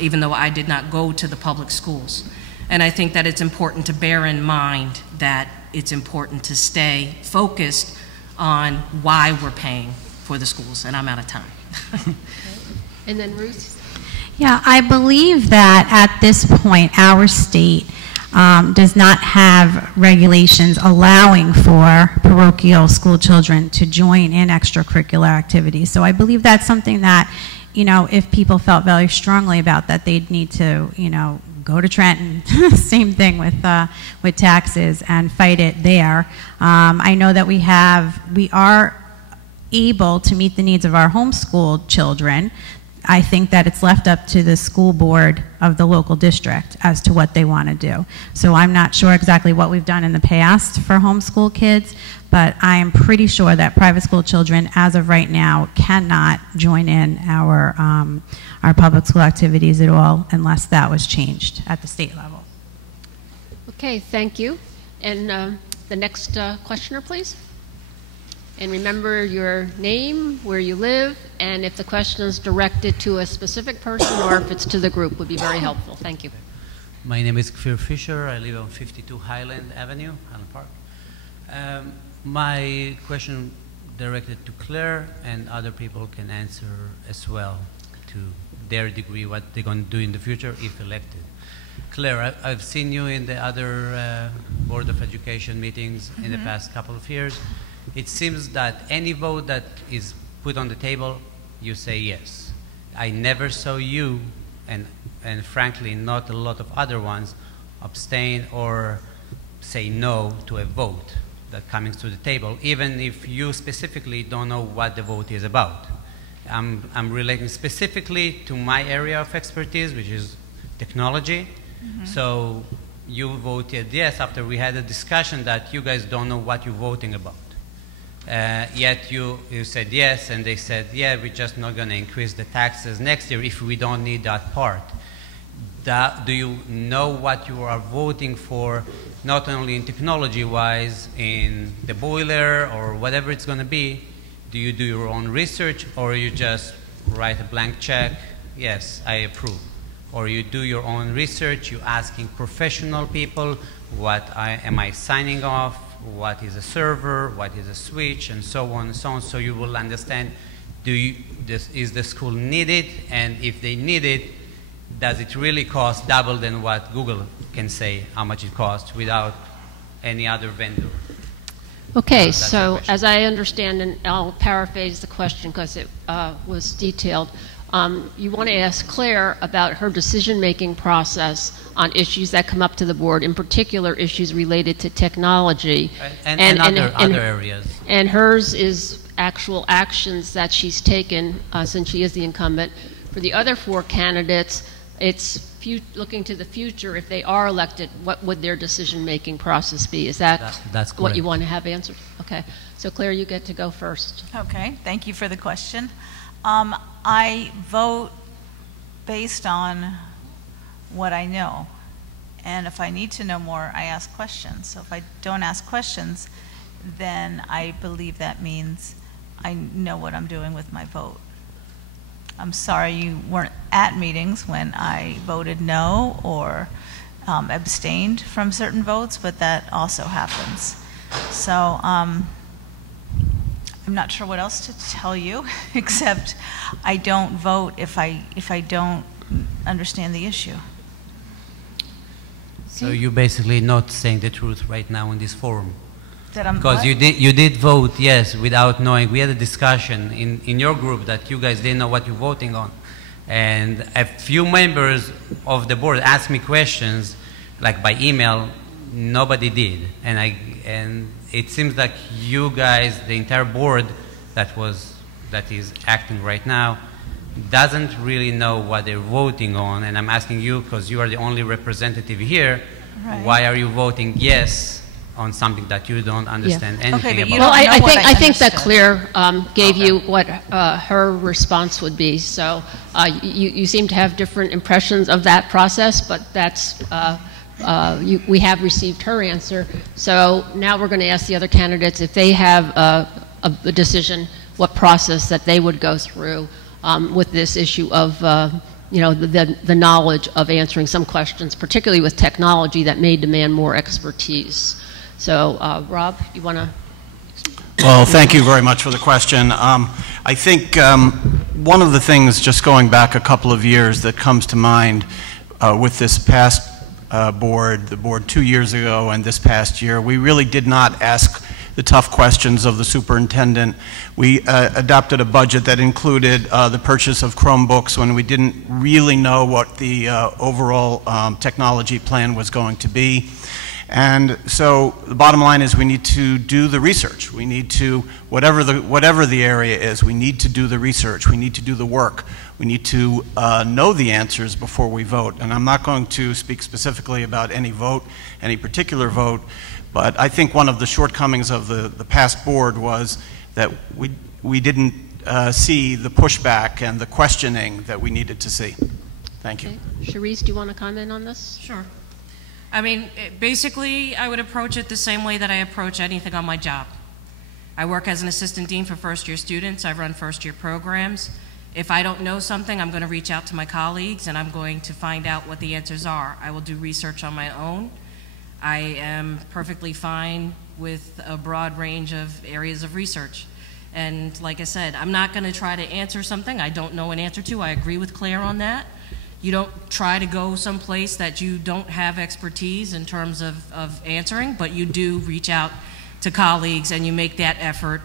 even though I did not go to the public schools. And I think that it's important to bear in mind that it's important to stay focused on why we're paying for the schools. And I'm out of time. Okay. And then Ruth? Yeah, I believe that at this point, our state does not have regulations allowing for parochial school children to join in extracurricular activities. So I believe that's something that, if people felt very strongly about that, they'd need to, go to Trenton, same thing with taxes, and fight it there. I know that we are able to meet the needs of our homeschooled children. I think that it's left up to the school board of the local district as to what they want to do. So I'm not sure exactly what we've done in the past for homeschool kids, but I am pretty sure that private school children, as of right now, cannot join in our public school activities at all unless that was changed at the state level. Okay, thank you. And the next questioner, please. And remember your name, where you live, and if the question is directed to a specific person or if it's to the group would be very helpful. Thank you. My name is Kfir Fisher. I live on 52 Highland Avenue, Highland Park. My question directed to Claire, and other people can answer as well to their degree what they're going to do in the future if elected. Claire, I've seen you in the other Board of Education meetings in the past couple of years. It seems that any vote that is put on the table, you say yes. I never saw you, and frankly not a lot of other ones, abstain or say no to a vote that comes to the table, even if you specifically don't know what the vote is about. I'm relating specifically to my area of expertise, which is technology. So you voted yes after we had a discussion that you guys don't know what you're voting about. Yet you said yes, and they said, yeah, we're just not going to increase the taxes next year if we don't need that part. do you know what you are voting for, not only in technology-wise, in the boiler or whatever it's going to be? Do you do your own research, or you just write a blank check, yes, I approve? Or you do your own research, you're asking professional people, am I signing off, what is a server, what is a switch, and so on and so on, so you will understand, is the school needed, and if they need it, does it really cost double than what Google can say how much it costs without any other vendor? Okay, so as I understand, and I'll paraphrase the question because it was detailed, you want to ask Claire about her decision-making process on issues that come up to the board, in particular issues related to technology. And other areas. And hers is actual actions that she's taken since she is the incumbent. For the other four candidates, it's looking to the future. If they are elected, what would their decision-making process be? Is that's what you want to have answered? Okay. So Claire, you get to go first. Okay, thank you for the question. I vote based on what I know. And if I need to know more, I ask questions. So if I don't ask questions, then I believe that means I know what I'm doing with my vote. I'm sorry you weren't at meetings when I voted no or abstained from certain votes, but that also happens. So I'm not sure what else to tell you, except I don't vote if I don't understand the issue. So you're basically not saying the truth right now in this forum. Because you did vote yes without knowing. We had a discussion in your group that you guys didn't know what you're voting on, and a few members of the board asked me questions like by email. Nobody did, and it seems like you guys, the entire board that is acting right now, doesn't really know what they're voting on. And I'm asking you because you are the only representative here. Right. Why are you voting yes on something that you don't understand anything about? Well, I think that Claire gave you what her response would be. So you seem to have different impressions of that process, but that's we have received her answer. So now we're going to ask the other candidates if they have a decision, what process that they would go through with this issue of the knowledge of answering some questions, particularly with technology that may demand more expertise. So, Rob, you want to? Well, thank you very much for the question. I think one of the things, just going back a couple of years, that comes to mind with this past board, the board 2 years ago and this past year, we really did not ask the tough questions of the superintendent. We adopted a budget that included the purchase of Chromebooks when we didn't really know what the overall technology plan was going to be. And so the bottom line is we need to do the research. We need to, whatever the area is, we need to do the research. We need to do the work. We need to know the answers before we vote. And I'm not going to speak specifically about any vote, any particular vote, but I think one of the shortcomings of the past board was that we didn't see the pushback and the questioning that we needed to see. Thank you. Charisse, do you want to comment on this? Sure. I mean, basically, I would approach it the same way that I approach anything on my job. I work as an assistant dean for first-year students. I run first-year programs. If I don't know something, I'm going to reach out to my colleagues, and I'm going to find out what the answers are. I will do research on my own. I am perfectly fine with a broad range of areas of research. And like I said, I'm not going to try to answer something I don't know an answer to. I agree with Claire on that. You don't try to go someplace that you don't have expertise in terms of answering, but you do reach out to colleagues and you make that effort,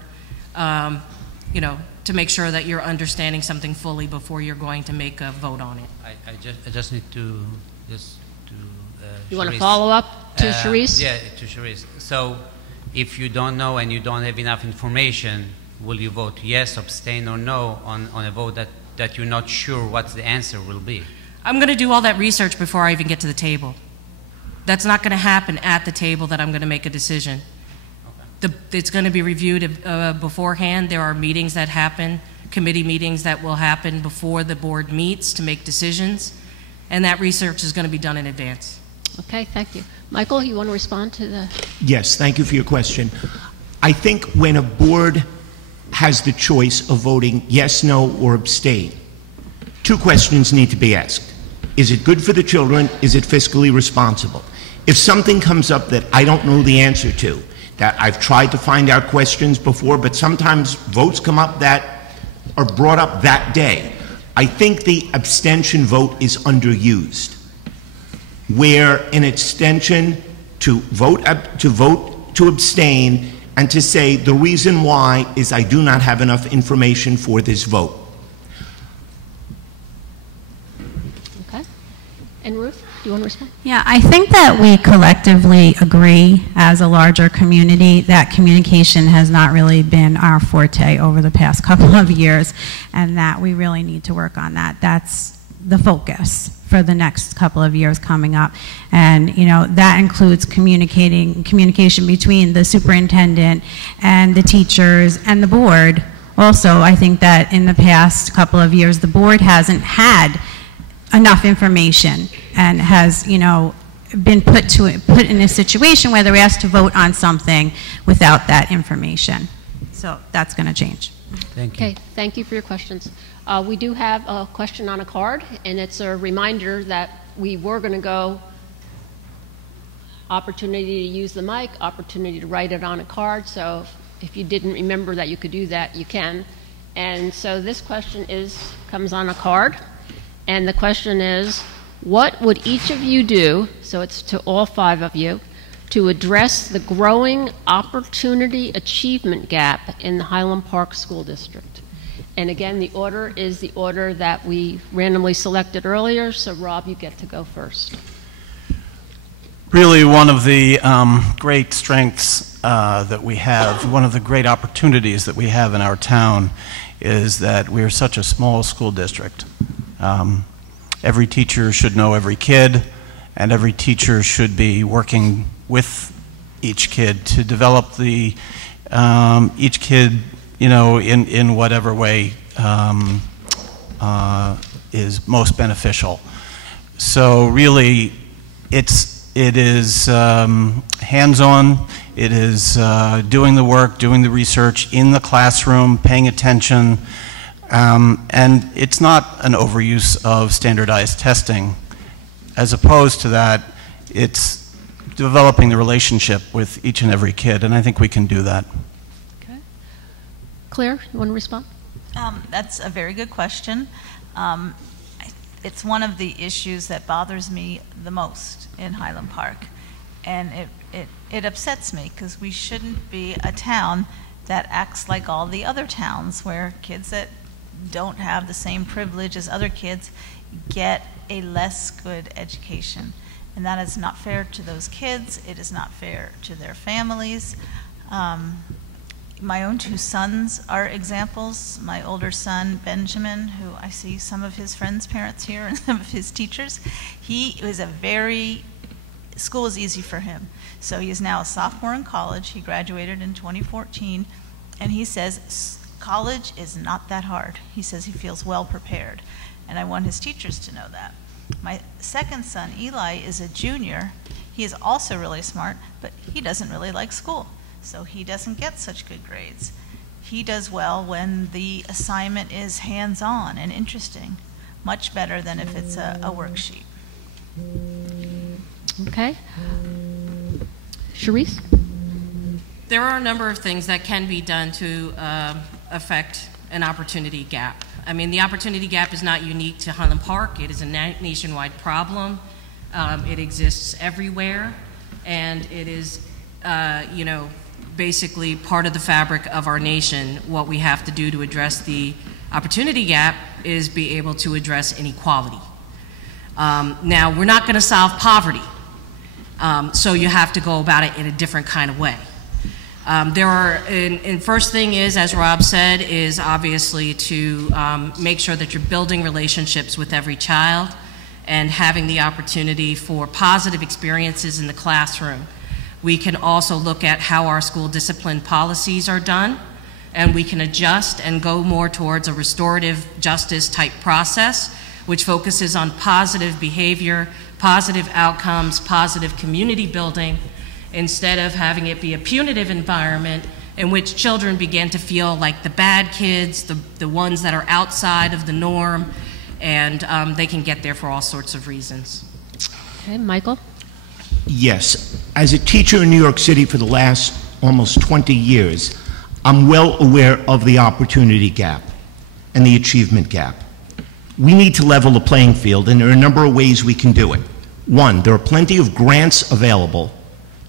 to make sure that you're understanding something fully before you're going to make a vote on it. I just need to you want to follow up to Charisse? Yeah, to Charisse. So if you don't know and you don't have enough information, will you vote yes, abstain, or no on a vote that you're not sure what the answer will be? I'm going to do all that research before I even get to the table. That's not going to happen at the table that I'm going to make a decision. Okay. It's going to be reviewed beforehand. There are meetings that happen, committee meetings that will happen before the board meets to make decisions. and that research is going to be done in advance. Okay, thank you. Michael, you want to respond to the... Yes, thank you for your question. I think when a board has the choice of voting yes, no, or abstain, two questions need to be asked. Is it good for the children? Is it fiscally responsible? If something comes up that I don't know the answer to, that I've tried to find out questions before, but sometimes votes come up that are brought up that day, I think the abstention vote is underused. Where an abstention to vote to abstain and to say the reason why is I do not have enough information for this vote. Okay. And Ruth, do you want to respond? Yeah, I think that we collectively agree as a larger community that communication has not really been our forte over the past couple of years, and that we really need to work on that. That's the focus for the next couple of years coming up. And, you know, that includes communication between the superintendent and the teachers and the board. Also, I think that in the past couple of years, the board hasn't had enough information and has, you know, been put in a situation where they're asked to vote on something without that information. So that's going to change. Thank you. Okay, thank you for your questions. We do have a question on a card, and it's a reminder that we were going to go opportunity to use the mic, opportunity to write it on a card. So if you didn't remember that you could do that, you can. And so this question comes on a card, and the question is, what would each of you do, so it's to all 5 of you, to address the growing opportunity achievement gap in the Highland Park School District? And again, the order is the order that we randomly selected earlier, so Rob, you get to go first. Really, one of the great strengths that we have, one of the great opportunities that we have in our town is that we're such a small school district. Every teacher should know every kid, and every teacher should be working with each kid to develop the each kid, you know, in whatever way is most beneficial. So really, it is hands-on. It is doing the work, doing the research in the classroom, paying attention, and it's not an overuse of standardized testing. As opposed to that, it's developing the relationship with each and every kid, and I think we can do that. Okay. Claire, you want to respond? That's a very good question. It's one of the issues that bothers me the most in Highland Park, and it upsets me because we shouldn't be a town that acts like all the other towns where kids that don't have the same privilege as other kids get a less good education. And that is not fair to those kids. It is not fair to their families. My own 2 sons are examples. My older son, Benjamin, who I see some of his friends' parents here and some of his teachers, he was school was easy for him. So he is now a sophomore in college. He graduated in 2014, and he says college is not that hard. He says he feels well prepared, and I want his teachers to know that. My second son, Eli, is a junior. He is also really smart, but he doesn't really like school, so he doesn't get such good grades. He does well when the assignment is hands-on and interesting, much better than if it's a worksheet. Okay. Charisse? There are a number of things that can be done to affect an opportunity gap. I mean, the opportunity gap is not unique to Highland Park. It is a nationwide problem. It exists everywhere, and it is, you know, basically part of the fabric of our nation. What we have to do to address the opportunity gap is be able to address inequality. Now, we're not going to solve poverty, so you have to go about it in a different kind of way. First thing is, as Rob said, is obviously to make sure that you're building relationships with every child and having the opportunity for positive experiences in the classroom. We can also look at how our school discipline policies are done, and we can adjust and go more towards a restorative justice type process which focuses on positive behavior, positive outcomes, positive community building, instead of having it be a punitive environment in which children begin to feel like the bad kids, the ones that are outside of the norm, and they can get there for all sorts of reasons. Okay, Michael? Yes. As a teacher in New York City for the last almost 20 years, I'm well aware of the opportunity gap and the achievement gap. We need to level the playing field, and there are a number of ways we can do it. One, there are plenty of grants available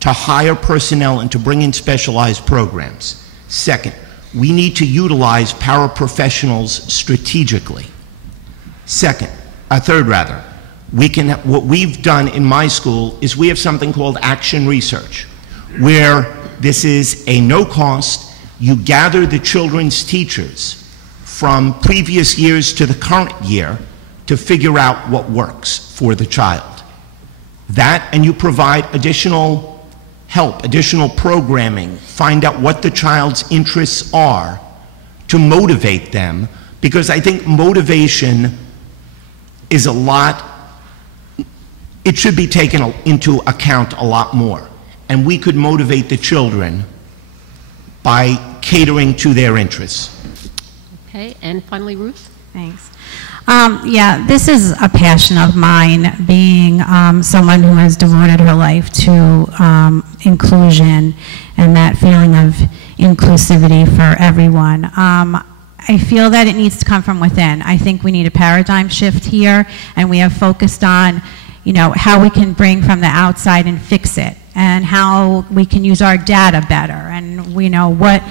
to hire personnel and to bring in specialized programs. Second, we need to utilize paraprofessionals strategically. Third, what we've done in my school is we have something called action research, where this is a no cost. You gather the children's teachers from previous years to the current year to figure out what works for the child. That, and you provide additional help, additional programming, find out what the child's interests are to motivate them, because I think motivation is a lot, it should be taken into account a lot more. And we could motivate the children by catering to their interests. Okay, and finally, Ruth? Thanks. Yeah, this is a passion of mine, being someone who has devoted her life to inclusion and that feeling of inclusivity for everyone. I feel that it needs to come from within. I think we need a paradigm shift here, and we have focused on, you know, how we can bring from the outside and fix it, and how we can use our data better, and we know what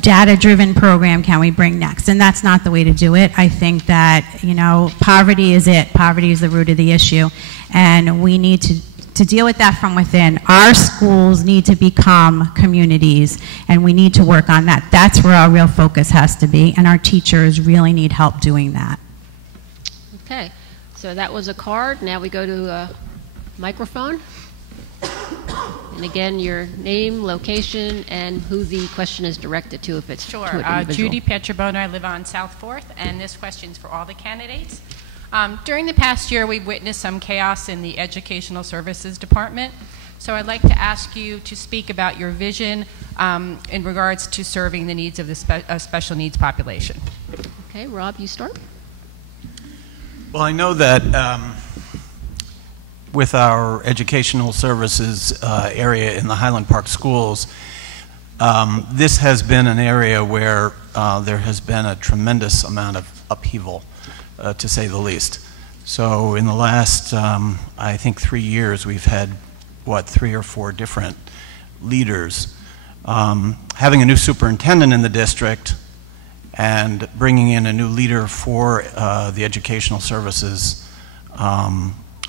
data-driven program can we bring next? And that's not the way to do it. I think that, you know, poverty is it. Poverty is the root of the issue. And we need to deal with that from within. Our schools need to become communities, and we need to work on that. That's where our real focus has to be, and our teachers really need help doing that. Okay, so that was a card. Now we go to a microphone. And again, your name, location, and who the question is directed to, if it's to an individual. Judy Petrobona. I live on South 4th, and this question's for all the candidates. During the past year, we've witnessed some chaos in the Educational Services Department. So I'd like to ask you to speak about your vision in regards to serving the needs of the special needs population. Okay, Rob, you start. Well, I know that with our educational services area in the Highland Park schools, this has been an area where there has been a tremendous amount of upheaval, to say the least. So in the last, I think 3 years, we've had, 3 or 4 different leaders. Having a new superintendent in the district and bringing in a new leader for the educational services,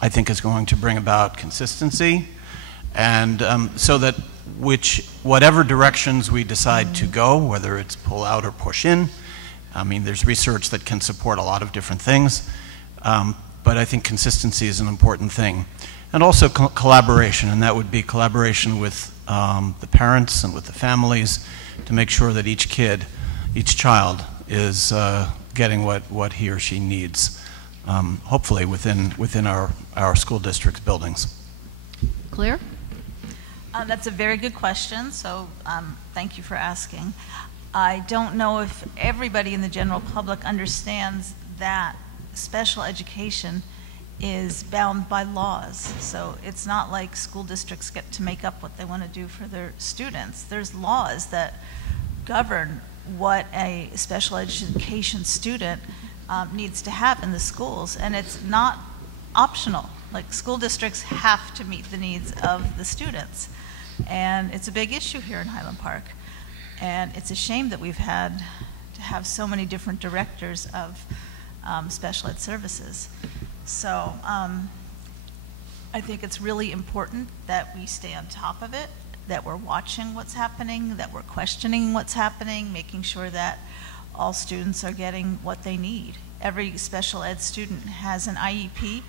I think is going to bring about consistency, and so that whatever directions we decide to go, whether it's pull out or push in, I mean, there's research that can support a lot of different things, but I think consistency is an important thing. And also collaboration, and that would be collaboration with the parents and with the families to make sure that each child is getting what he or she needs. Hopefully within our school district's buildings. Claire? That's a very good question, so thank you for asking. I don't know if everybody in the general public understands that special education is bound by laws. So it's not like school districts get to make up what they want to do for their students. There's laws that govern what a special education student needs to have in the schools, and it's not optional. Like, school districts have to meet the needs of the students, and it's a big issue here in Highland Park, and it's a shame that we've had to have so many different directors of special ed services. So I think it's really important that we stay on top of it, that we're watching what's happening, that we're questioning what's happening, making sure that all students are getting what they need. Every special ed student has an IEP,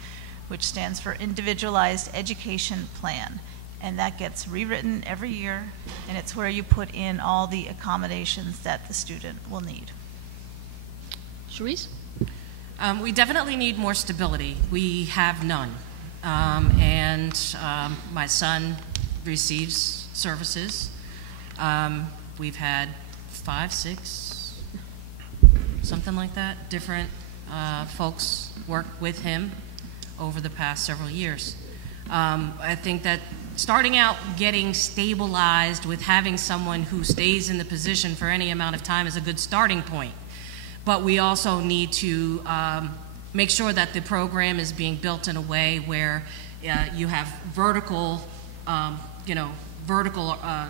which stands for Individualized Education Plan, and that gets rewritten every year, and it's where you put in all the accommodations that the student will need. Cherise? We definitely need more stability. We have none. My son receives services. We've had 5, 6, something like that, different folks work with him over the past several years. I think that starting out getting stabilized with having someone who stays in the position for any amount of time is a good starting point. But we also need to make sure that the program is being built in a way where you have vertical,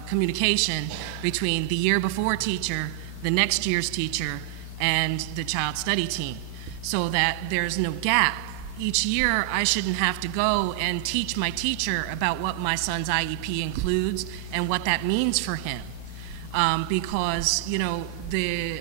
communication between the year before teacher, the next year's teacher, and the child study team, so that there's no gap. Each year, I shouldn't have to go and teach my teacher about what my son's IEP includes and what that means for him. Because, the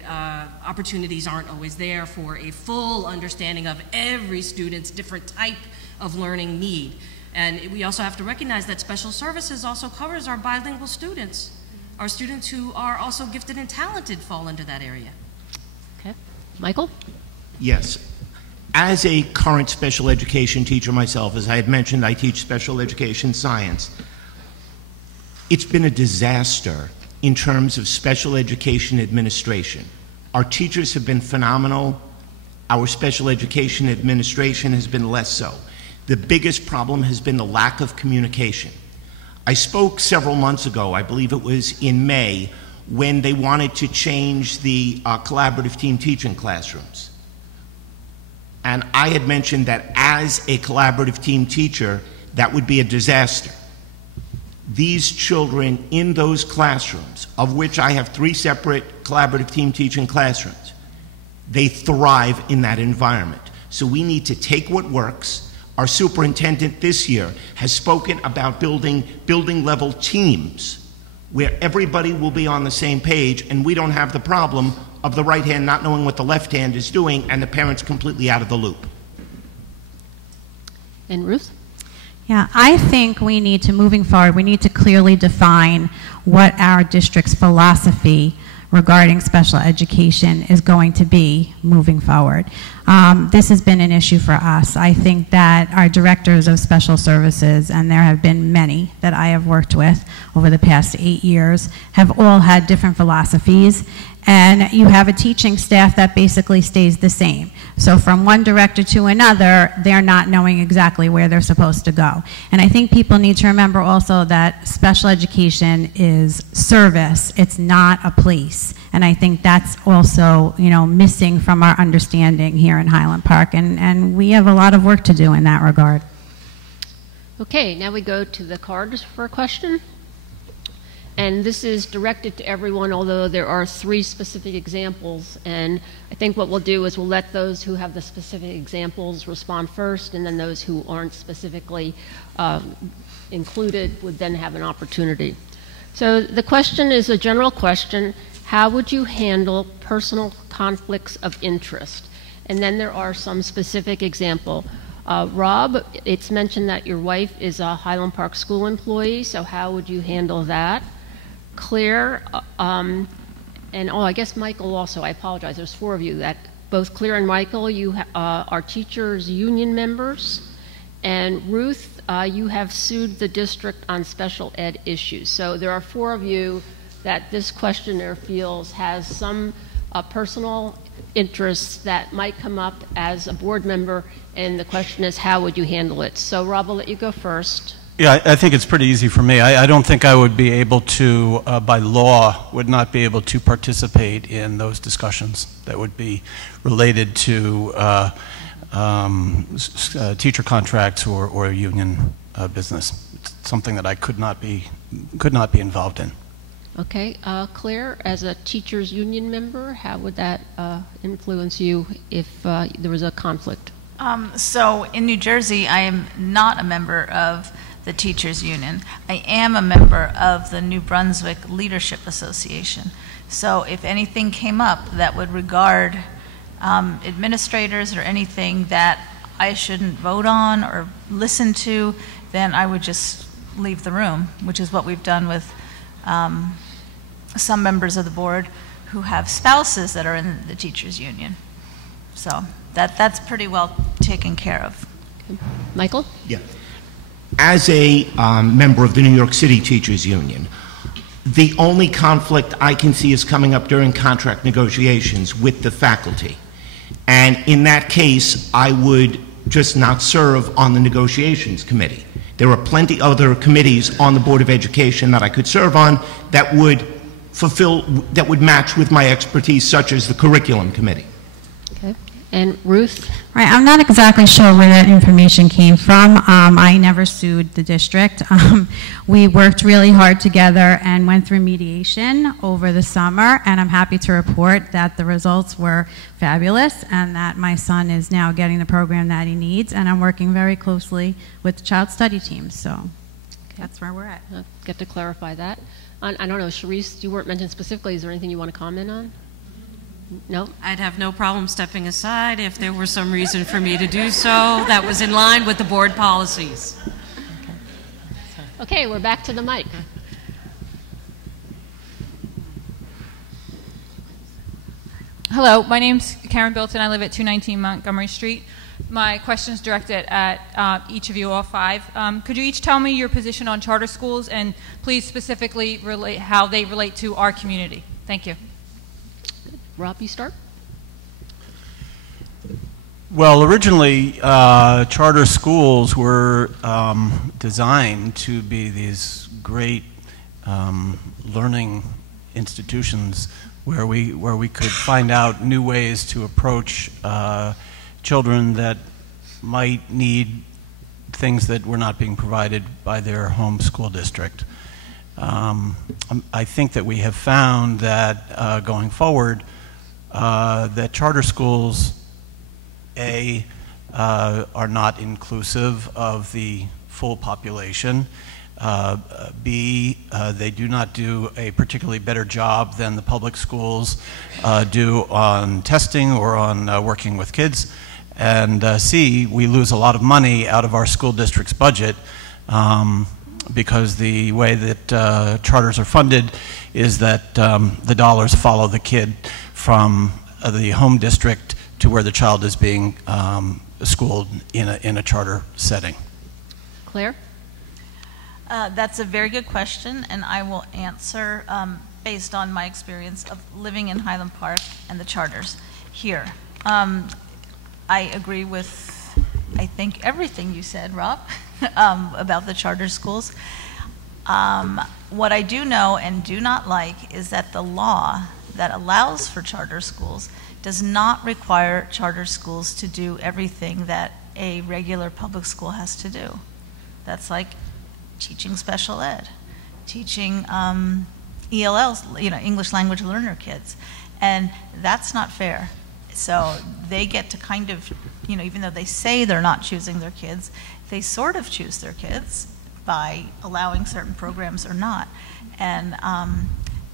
opportunities aren't always there for a full understanding of every student's different type of learning need. And we also have to recognize that special services also covers our bilingual students. Our students who are also gifted and talented fall into that area. Okay. Michael? Yes. As a current special education teacher myself, as I had mentioned, I teach special education science. It's been a disaster in terms of special education administration. Our teachers have been phenomenal. Our special education administration has been less so. The biggest problem has been the lack of communication. I spoke several months ago, I believe it was in May, when they wanted to change the collaborative team teaching classrooms. And I had mentioned that as a collaborative team teacher, that would be a disaster. These children in those classrooms, of which I have 3 separate collaborative team teaching classrooms, they thrive in that environment. So we need to take what works. Our superintendent this year has spoken about building level teams where everybody will be on the same page and we don't have the problem of the right hand not knowing what the left hand is doing and the parents completely out of the loop. And Ruth? Yeah, I think we need to, moving forward, we need to clearly define what our district's philosophy regarding special education is going to be moving forward. This has been an issue for us. I think that our directors of special services, and there have been many that I have worked with over the past 8 years, have all had different philosophies, and you have a teaching staff that basically stays the same. So from one director to another, they're not knowing exactly where they're supposed to go. And I think people need to remember also that special education is service. It's not a place. And I think that's also, missing from our understanding here in Highland Park. And we have a lot of work to do in that regard. Okay, now we go to the cards for a question. And this is directed to everyone, although there are 3 specific examples. And I think what we'll do is we'll let those who have the specific examples respond first, and then those who aren't specifically included would then have an opportunity. So the question is a general question. How would you handle personal conflicts of interest? And then there are some specific examples. Rob, it's mentioned that your wife is a Highland Park school employee, so how would you handle that? Claire, I guess Michael also, I apologize, there's 4 of you, that both Claire and Michael, you are teachers union members, and Ruth, you have sued the district on special ed issues. So there are 4 of you that this questionnaire feels has some personal interests that might come up as a board member, and the question is, how would you handle it? So Rob, I'll let you go first. Yeah, I think it's pretty easy for me. I don't think I would be able to, by law, would not be able to participate in those discussions that would be related to teacher contracts or union business. It's something that I could not be involved in. Okay, Claire, as a teachers union member, how would that influence you if there was a conflict? So in New Jersey, I am not a member of the teachers union. I am a member of the New Brunswick Leadership Association. So if anything came up that would regard administrators or anything that I shouldn't vote on or listen to, then I would just leave the room, which is what we've done with some members of the board who have spouses that are in the teachers union. So that's pretty well taken care of. Michael? Yeah. As a member of the New York City Teachers Union, the only conflict I can see is coming up during contract negotiations with the faculty. And in that case, I would just not serve on the negotiations committee. There are plenty other committees on the Board of Education that I could serve on that would that would match with my expertise, such as the curriculum committee. Okay. And Ruth? Right, I'm not exactly sure where that information came from. I never sued the district. We worked really hard together and went through mediation over the summer, and I'm happy to report that the results were fabulous and that my son is now getting the program that he needs, and I'm working very closely with the child study team, so that's where we're at. I'll get to clarify that. I don't know, Sharice, you weren't mentioned specifically. Is there anything you want to comment on? No? I'd have no problem stepping aside if there were some reason for me to do so that was in line with the board policies. Okay, we're back to the mic. Hello, my name's Karen Bilton. I live at 219 Montgomery Street. My question is directed at each of you, all five. Could you each tell me your position on charter schools and please specifically relate how they relate to our community? Thank you. Rob, you start. Well, originally, charter schools were designed to be these great learning institutions where we could find out new ways to approach children that might need things that were not being provided by their home school district. I think that we have found that going forward, that charter schools, A, are not inclusive of the full population. B, they do not do a particularly better job than the public schools do on testing or on working with kids. And C, we lose a lot of money out of our school district's budget because the way that charters are funded is that the dollars follow the kid from the home district to where the child is being schooled in a charter setting. Claire? That's a very good question, and I will answer based on my experience of living in Highland Park and the charters here. I agree with, I think, everything you said, Rob, about the charter schools. What I do know and do not like is that the law that allows for charter schools does not require charter schools to do everything that a regular public school has to do. That's like teaching special ed, teaching ELLs, English language learner kids, and that's not fair. So they get to kind of, even though they say they're not choosing their kids, they sort of choose their kids by allowing certain programs or not. And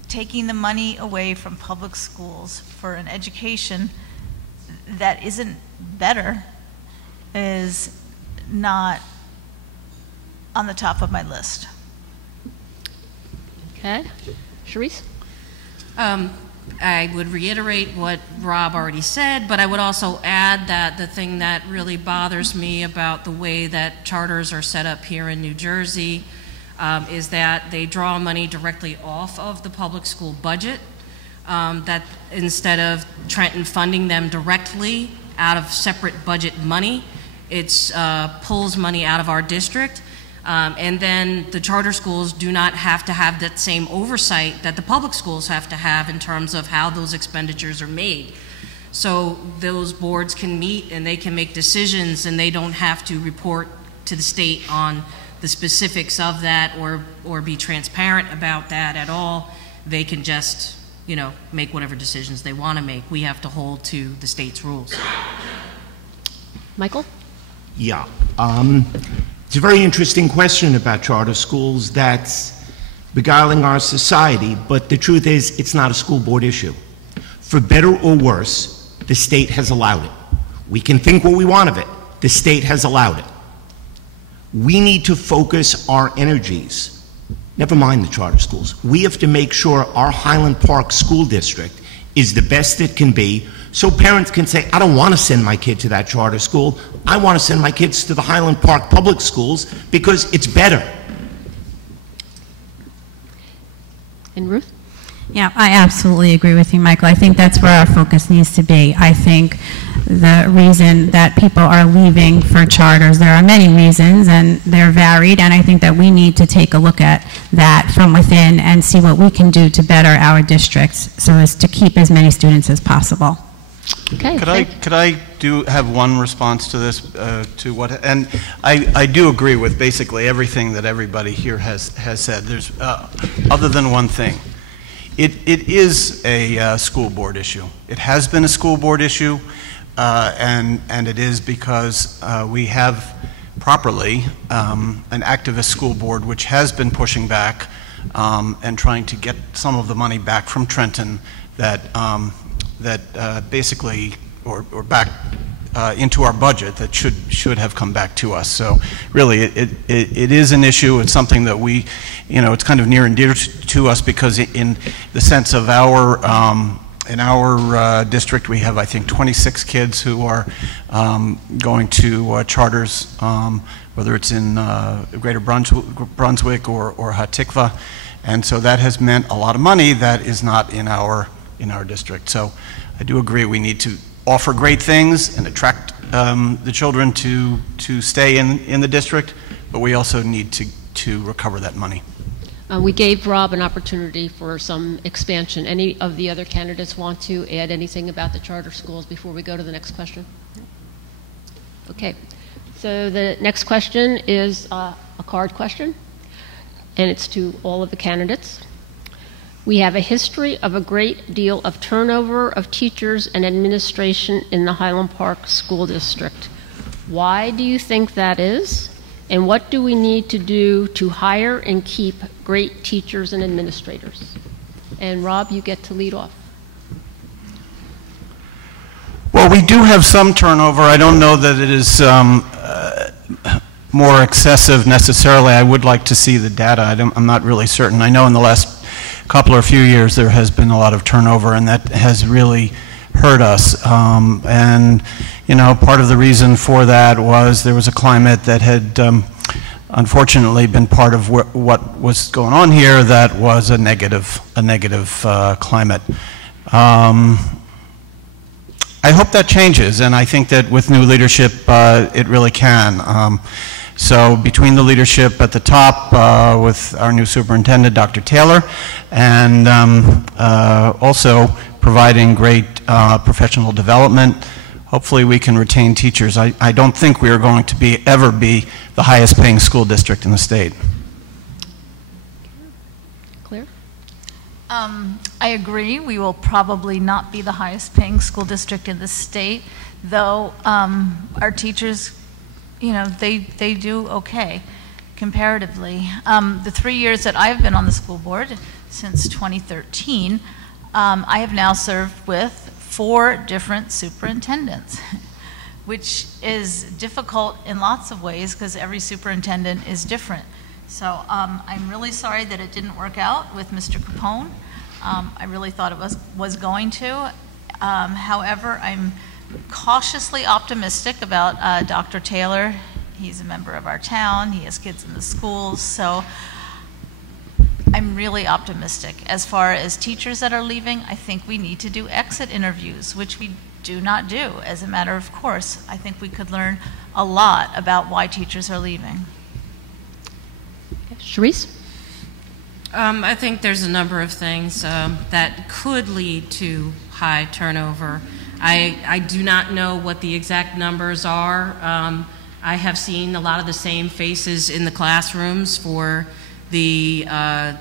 taking the money away from public schools for an education that isn't better is not on the top of my list. Okay. Sharice? I would reiterate what Rob already said, but I would also add that the thing that really bothers me about the way that charters are set up here in New Jersey is that they draw money directly off of the public school budget, that instead of Trenton funding them directly out of separate budget money, it pulls money out of our district. And then the charter schools do not have to have that same oversight that the public schools have to have in terms of how those expenditures are made. So those boards can meet and they can make decisions and they don't have to report to the state on the specifics of that or be transparent about that at all. They can just, make whatever decisions they want to make. We have to hold to the state's rules. Michael? Yeah. It's a very interesting question about charter schools that's beguiling our society, but the truth is it's not a school board issue. For better or worse, the state has allowed it. We can think what we want of it. The state has allowed it. We need to focus our energies, never mind the charter schools. We have to make sure our Highland Park School District is the best it can be, so parents can say, I don't want to send my kid to that charter school. I want to send my kids to the Highland Park Public Schools because it's better. And Ruth? Yeah, I absolutely agree with you, Michael. I think that's where our focus needs to be. I think the reason that people are leaving for charters, there are many reasons, and they're varied, and I think that we need to take a look at that from within and see what we can do to better our districts so as to keep as many students as possible. Okay. Could I have one response to this, to what, and I do agree with basically everything that everybody here has said. There's, other than one thing. It is a school board issue. It has been a school board issue, and it is because we have properly an activist school board which has been pushing back and trying to get some of the money back from Trenton that basically, or back into our budget that should have come back to us. So really, it is an issue. It's something that we, it's kind of near and dear to us because in the sense of our, in our district, we have, I think, 26 kids who are going to charters, whether it's in Greater Brunswick or Hatikva. And so that has meant a lot of money that is not in our district. So I do agree we need to offer great things and attract the children to stay in the district, but we also need to recover that money. We gave Rob an opportunity for some expansion. Any of the other candidates want to add anything about the charter schools before we go to the next question? Okay, so the next question is a card question, and it's to all of the candidates. We have a history of a great deal of turnover of teachers and administration in the Highland Park School District. Why do you think that is? And what do we need to do to hire and keep great teachers and administrators? And Rob, you get to lead off. Well, we do have some turnover. I don't know that it is more excessive necessarily. I would like to see the data. I'm not really certain. I know in the last couple or few years there has been a lot of turnover, and that has really hurt us. And part of the reason for that was there was a climate that had unfortunately been part of what was going on here that was a negative climate. I hope that changes, and I think that with new leadership it really can. So between the leadership at the top with our new superintendent, Dr. Taylor, and also providing great professional development, hopefully we can retain teachers. I don't think we are going to ever be the highest paying school district in the state. Claire? I agree. We will probably not be the highest paying school district in the state, though our teachers, they do okay comparatively. The 3 years that I've been on the school board, since 2013, I have now served with 4 different superintendents, which is difficult in lots of ways because every superintendent is different. So I'm really sorry that it didn't work out with Mr. Capone. I really thought it was going to. However, I'm cautiously optimistic about Dr. Taylor. He's a member of our town. He has kids in the schools. So I'm really optimistic. As far as teachers that are leaving, I think we need to do exit interviews, which we do not do. As a matter of course, I think we could learn a lot about why teachers are leaving. Sharice? I think there's a number of things that could lead to high turnover. I do not know what the exact numbers are. I have seen a lot of the same faces in the classrooms for the 8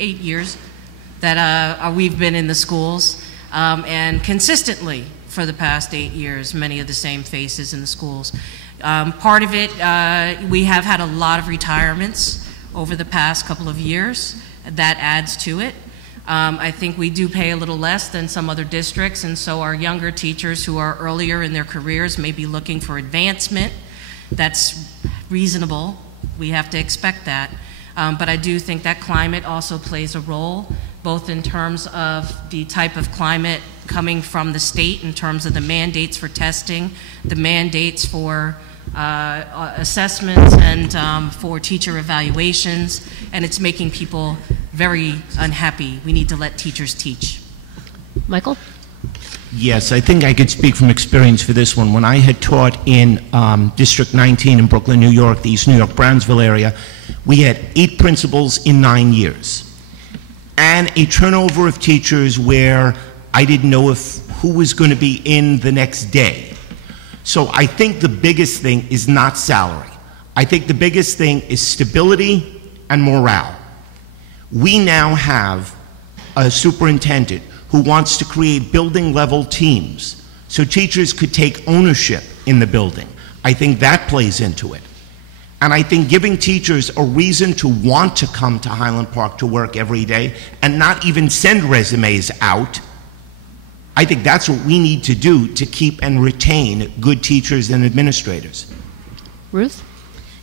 years that we've been in the schools, and consistently for the past 8 years, many of the same faces in the schools. Part of it, we have had a lot of retirements over the past couple of years. That adds to it. I think we do pay a little less than some other districts, and so our younger teachers who are earlier in their careers may be looking for advancement. That's reasonable. We have to expect that. But I do think that climate also plays a role. both in terms of the type of climate coming from the state, in terms of the mandates for testing, the mandates for assessments and for teacher evaluations, and it's making people very unhappy. We need to let teachers teach. Michael? Yes, I think I could speak from experience for this one. When I had taught in District 19 in Brooklyn, New York, the East New York, Brownsville area, we had 8 principals in 9 years. And a turnover of teachers where I didn't know who was going to be in the next day. So I think the biggest thing is not salary. I think the biggest thing is stability and morale. We now have a superintendent who wants to create building level teams so teachers could take ownership in the building. I think that plays into it. And I think giving teachers a reason to want to come to Highland Park to work every day and not even send resumes out, I think that's what we need to do to keep and retain good teachers and administrators. Ruth?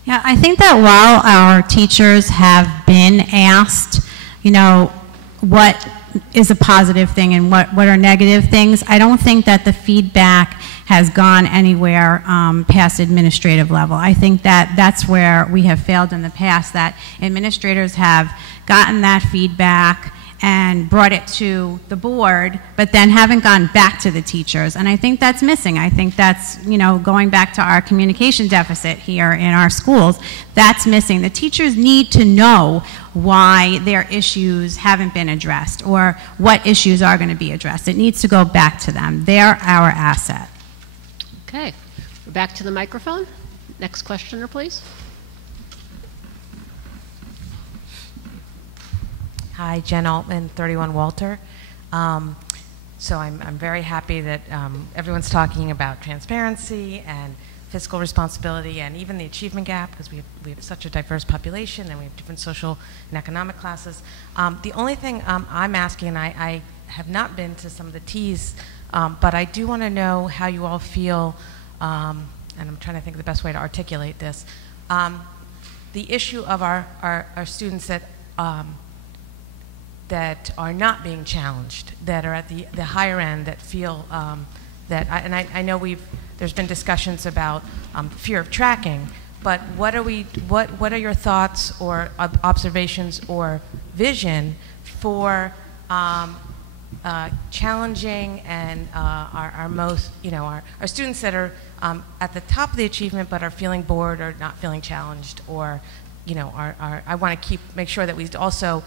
Yeah, I think that while our teachers have been asked, you know, what is a positive thing and what are negative things, I don't think that the feedback has gone anywhere past administrative level. I think that that's where we have failed in the past, that administrators have gotten that feedback and brought it to the board, but then haven't gone back to the teachers. And I think that's missing. I think that's, you know, going back to our communication deficit here in our schools, that's missing. The teachers need to know why their issues haven't been addressed or what issues are going to be addressed. It needs to go back to them. They're our asset. Okay, we're back to the microphone. Next questioner, please. Hi, Jen Altman, 31 Walter. So I'm very happy that everyone's talking about transparency and fiscal responsibility and even the achievement gap, because we have such a diverse population and we have different social and economic classes. The only thing I'm asking, and I have not been to some of the teas, but I do want to know how you all feel, and I'm trying to think of the best way to articulate this, the issue of our students that are not being challenged, that are at the higher end, that feel I know there's been discussions about fear of tracking, but what are your thoughts or observations or vision for challenging and our most, you know, our students that are at the top of the achievement but are feeling bored or not feeling challenged, or, you know, I want to make sure that we also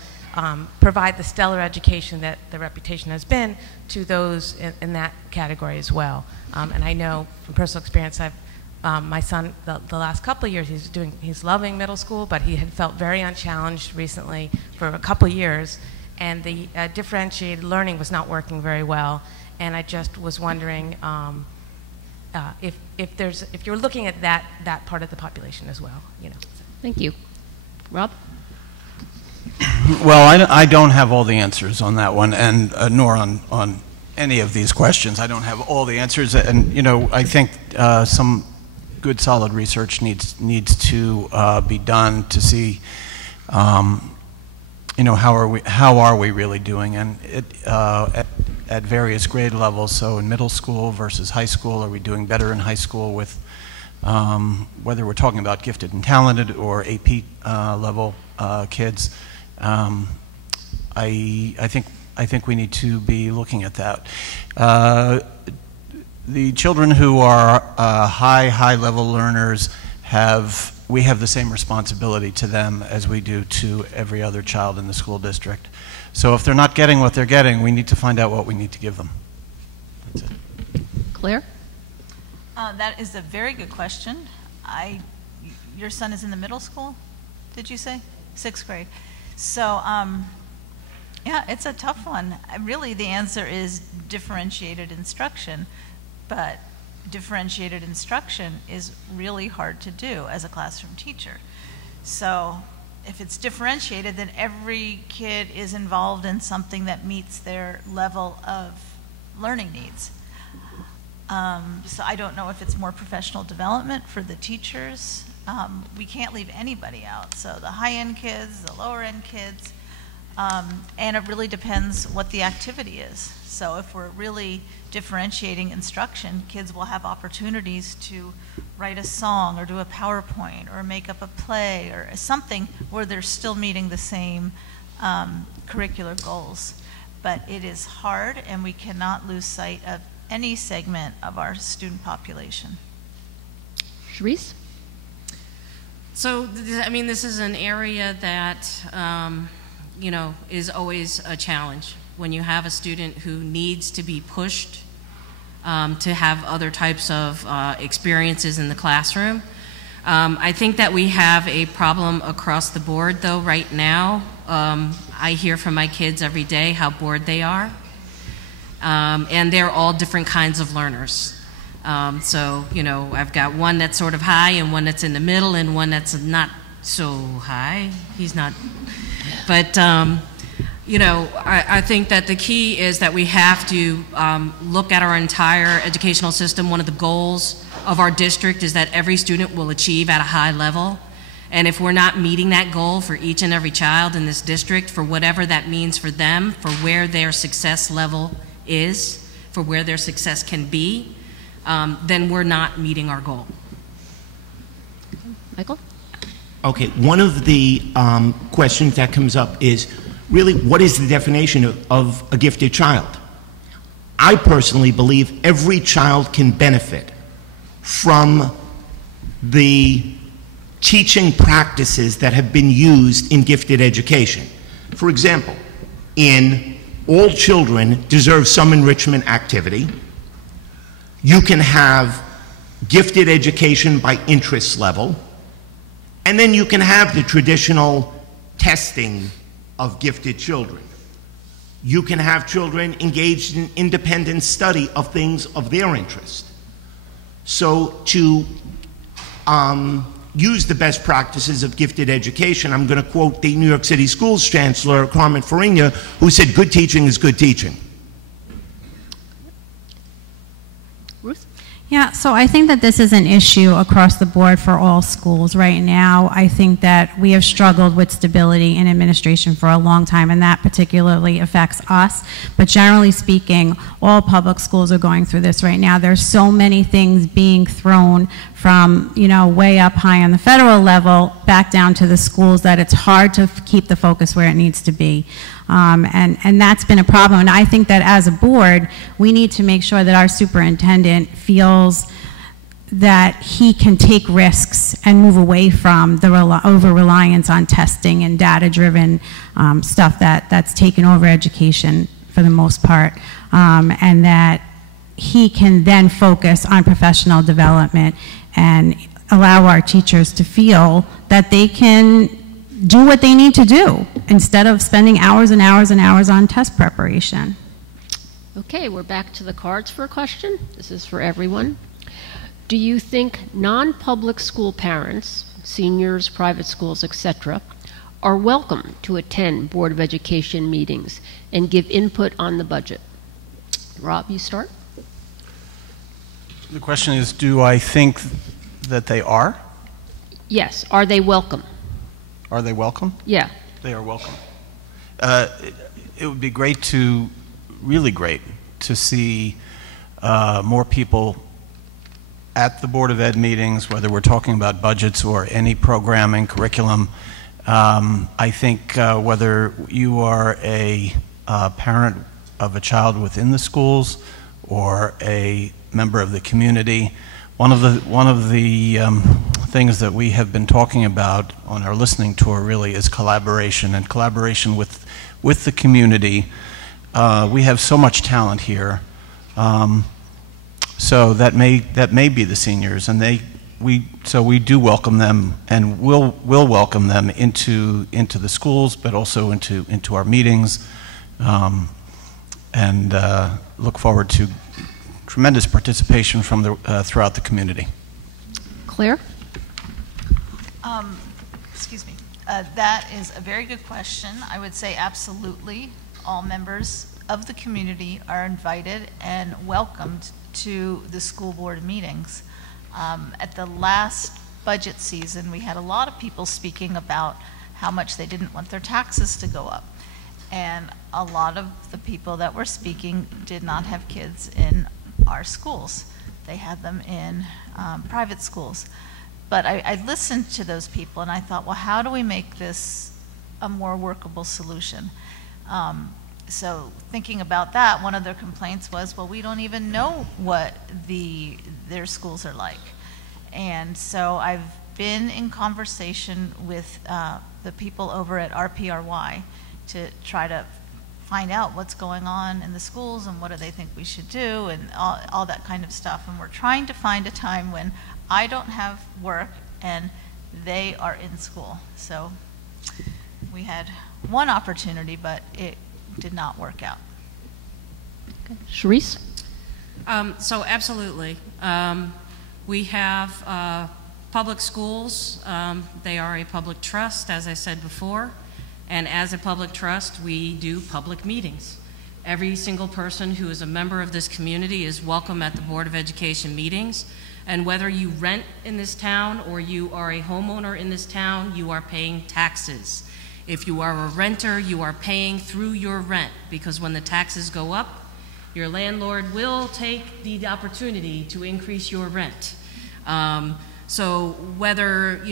provide the stellar education that the reputation has been to those in that category as well. And I know from personal experience, my son, the last couple of years, he's loving middle school, but he had felt very unchallenged recently for a couple of years, and the differentiated learning was not working very well. And I just was wondering if you're looking at that part of the population as well, you know. Thank you. Rob? Well, I don't have all the answers on that one, and nor on any of these questions. I don't have all the answers, and, you know, I think some good, solid research needs to be done to see, you know, how are we really doing, and at various grade levels. So in middle school versus high school, are we doing better in high school with whether we're talking about gifted and talented or AP level kids? I think we need to be looking at that. The children who are high level learners we have the same responsibility to them as we do to every other child in the school district. So if they're not getting what they're getting, we need to find out what we need to give them. That's it. Claire? That is a very good question. Your son is in the middle school, did you say? 6th grade. So, yeah, it's a tough one. Really, the answer is differentiated instruction, but differentiated instruction is really hard to do as a classroom teacher. So, if it's differentiated, then every kid is involved in something that meets their level of learning needs. So I don't know if it's more professional development for the teachers. We can't leave anybody out. So the high-end kids, the lower-end kids, And it really depends what the activity is. So if we're really differentiating instruction, kids will have opportunities to write a song or do a PowerPoint or make up a play or something where they're still meeting the same curricular goals. But it is hard, and we cannot lose sight of any segment of our student population. Sharice? So, I mean, this is an area that, you know, is always a challenge. When you have a student who needs to be pushed to have other types of experiences in the classroom. I think that we have a problem across the board, though, right now. I hear from my kids every day how bored they are. And they're all different kinds of learners. So, you know, I've got one that's sort of high and one that's in the middle and one that's not so high. He's not, but, you know, I think that the key is that we have to look at our entire educational system. One of the goals of our district is that every student will achieve at a high level. And if we're not meeting that goal for each and every child in this district, for whatever that means for them, for where their success level is, for where their success can be, then we're not meeting our goal. Michael? Okay, one of the questions that comes up is really what is the definition of a gifted child? I personally believe every child can benefit from the teaching practices that have been used in gifted education. For example, in all children deserve some enrichment activity. You can have gifted education by interest level, and then you can have the traditional testing of gifted children. You can have children engaged in independent study of things of their interest. So to use the best practices of gifted education, I'm going to quote the New York City Schools Chancellor, Carmen Farina, who said, "Good teaching is good teaching." Ruth? Yeah, so I think that this is an issue across the board for all schools right now. I think that we have struggled with stability in administration for a long time, and that particularly affects us. But generally speaking, all public schools are going through this right now. There's so many things being thrown from, you know, way up high on the federal level back down to the schools that it's hard to keep the focus where it needs to be. And that's been a problem. And I think that as a board, we need to make sure that our superintendent feels that he can take risks and move away from the over-reliance on testing and data-driven stuff that's taken over education for the most part, and that he can then focus on professional development and allow our teachers to feel that they can do what they need to do instead of spending hours and hours and hours on test preparation. Okay, we're back to the cards for a question. This is for everyone. Do you think non-public school parents, seniors, private schools, etc., are welcome to attend Board of Education meetings and give input on the budget? Rob, you start. The question is, do I think that they are? Yes. Are they welcome? Are they welcome? Yeah. They are welcome. It would be great to, really great, to see more people at the Board of Ed meetings, whether we're talking about budgets or any programming, curriculum. I think whether you are a parent of a child within the schools or a member of the community, one of the things that we have been talking about on our listening tour really is collaboration, and collaboration with the community. We have so much talent here, so that may be the seniors, and we do welcome them, and we'll welcome them into the schools, but also into our meetings, and look forward to tremendous participation from throughout the community. Claire? Excuse me. That is a very good question. I would say absolutely all members of the community are invited and welcomed to the school board meetings. At the last budget season, we had a lot of people speaking about how much they didn't want their taxes to go up. And a lot of the people that were speaking did not have kids in our schools. They had them in private schools. But I listened to those people and I thought, well, how do we make this a more workable solution? So thinking about that, one of their complaints was, well, we don't even know what their schools are like. And so I've been in conversation with the people over at RPRY to try to find out what's going on in the schools and what do they think we should do and all that kind of stuff. And we're trying to find a time when I don't have work and they are in school. So we had one opportunity, but it did not work out. Sharice? So absolutely. We have public schools. They are a public trust, as I said before. And as a public trust, we do public meetings. Every single person who is a member of this community is welcome at the Board of Education meetings. And whether you rent in this town or you are a homeowner in this town, you are paying taxes. If you are a renter, you are paying through your rent, because when the taxes go up, your landlord will take the opportunity to increase your rent. So whether,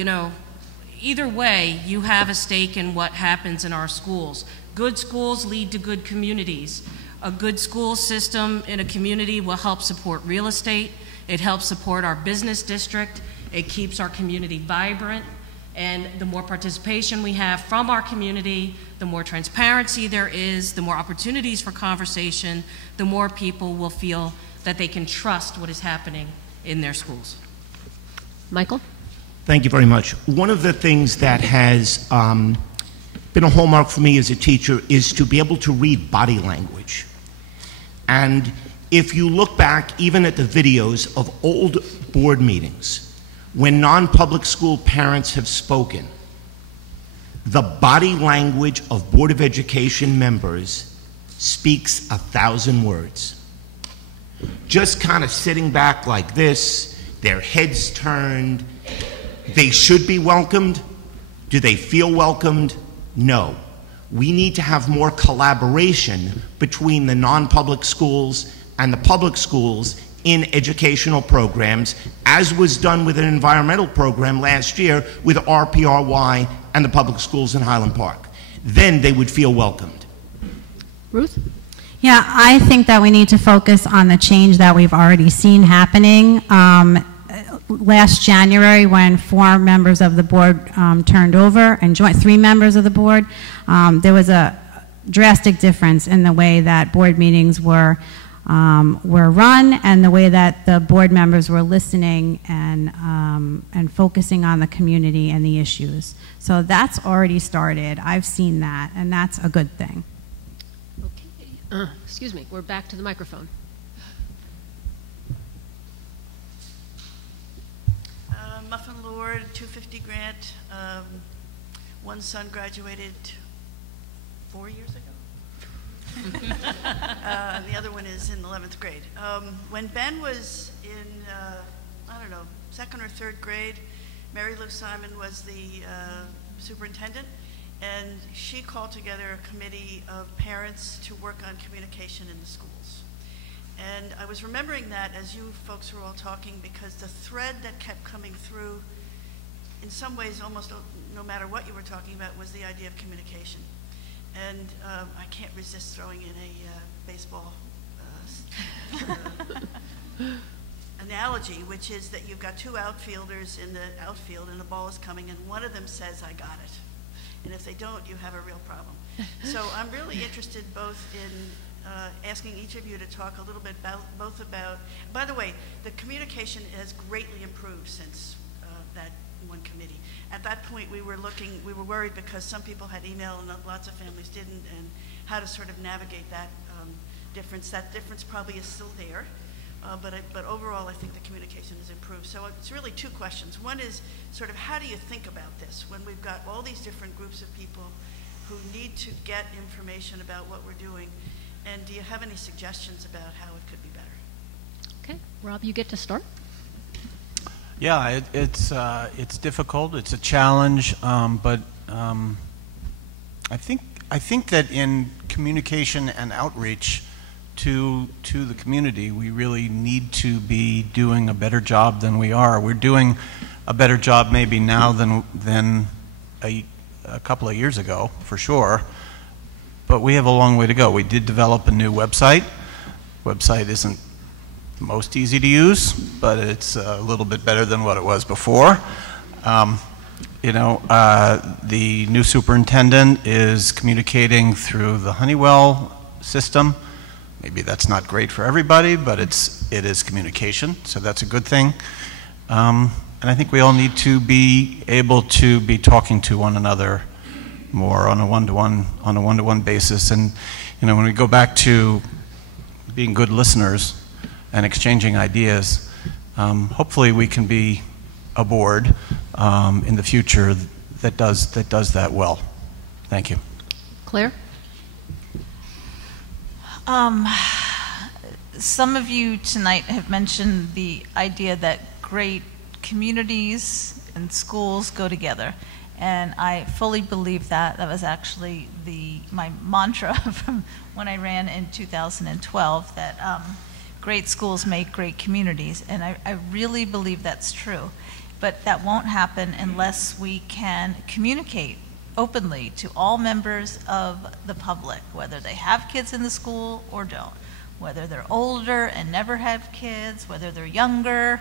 either way, you have a stake in what happens in our schools. Good schools lead to good communities. A good school system in a community will help support real estate. It helps support our business district. It keeps our community vibrant. And the more participation we have from our community, the more transparency there is, the more opportunities for conversation, the more people will feel that they can trust what is happening in their schools. Michael? Thank you very much. One of the things that has been a hallmark for me as a teacher is to be able to read body language. And if you look back even at the videos of old board meetings, when non-public school parents have spoken, the body language of Board of Education members speaks 1,000 words. Just kind of sitting back like this, their heads turned. They should be welcomed. Do they feel welcomed? No. We need to have more collaboration between the non-public schools and the public schools in educational programs, as was done with an environmental program last year with RPRY and the public schools in Highland Park. Then they would feel welcomed. Ruth? Yeah, I think that we need to focus on the change that we've already seen happening. Last January, when 4 members of the board turned over and 3 members of the board, there was a drastic difference in the way that board meetings were run and the way that the board members were listening and focusing on the community and the issues. So that's already started. I've seen that, and that's a good thing. Okay. Excuse me. We're back to the microphone. Muffin Lord, 250 grant. One son graduated 4 years ago. And the other one is in 11th grade. When Ben was in, I don't know, 2nd or 3rd grade, Mary Lou Simon was the superintendent, and she called together a committee of parents to work on communication in the schools. And I was remembering that as you folks were all talking, because the thread that kept coming through, in some ways almost no matter what you were talking about, was the idea of communication. And I can't resist throwing in a baseball analogy, which is that you've got 2 outfielders in the outfield and the ball is coming and one of them says, "I got it." And if they don't, you have a real problem. So I'm really interested both in asking each of you to talk a little bit both about, by the way, the communication has greatly improved since that one committee. At that point, we were worried because some people had email and lots of families didn't, and how to sort of navigate that difference. That difference probably is still there, but overall, I think the communication has improved. So it's really 2 questions. One is sort of how do you think about this when we've got all these different groups of people who need to get information about what we're doing, and do you have any suggestions about how it could be better? Okay, Rob, you get to start. Yeah, it's difficult. It's a challenge, but I think I think that in communication and outreach to the community, we really need to be doing a better job than we are. We're doing a better job maybe now than a couple of years ago, for sure, but we have a long way to go. We did develop a new website. Website isn't most easy to use, but it's a little bit better than what it was before. The new superintendent is communicating through the Honeywell system. Maybe that's not great for everybody, but it is communication, so that's a good thing. And I think we all need to be able to be talking to one another more on a one-to-one basis. And when we go back to being good listeners and exchanging ideas, hopefully we can be a board in the future that does that well. Thank you. Claire? Some of you tonight have mentioned the idea that great communities and schools go together, and I fully believe that. That was actually my mantra from when I ran in 2012, that great schools make great communities, and I really believe that's true. But that won't happen unless we can communicate openly to all members of the public, whether they have kids in the school or don't, whether they're older and never have kids, whether they're younger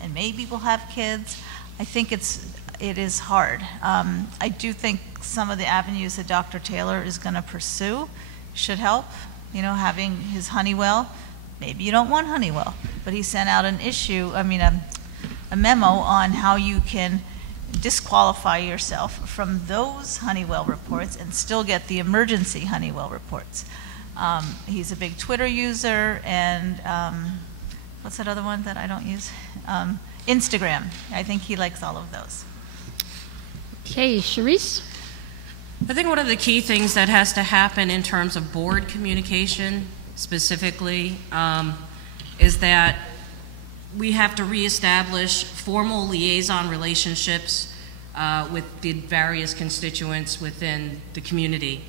and maybe will have kids. I think it is hard. I do think some of the avenues that Dr. Taylor is going to pursue should help. Having his Honeywell, maybe you don't want Honeywell, but he sent out a memo on how you can disqualify yourself from those Honeywell reports and still get the emergency Honeywell reports. He's a big Twitter user, and what's that other one that I don't use? Instagram. I think he likes all of those. Okay, Charisse? I think one of the key things that has to happen in terms of board communication specifically is that we have to reestablish formal liaison relationships with the various constituents within the community.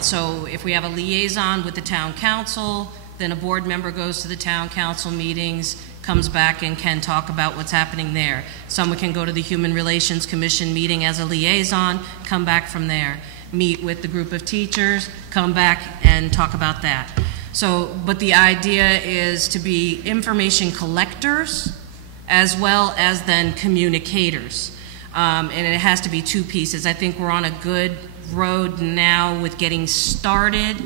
So if we have a liaison with the town council, then a board member goes to the town council meetings, comes back and can talk about what's happening there. Someone can go to the Human Relations Commission meeting as a liaison, come back from there, meet with the group of teachers, come back and talk about that. So, but the idea is to be information collectors as well as then communicators. And it has to be two pieces. I think we're on a good road now with getting started,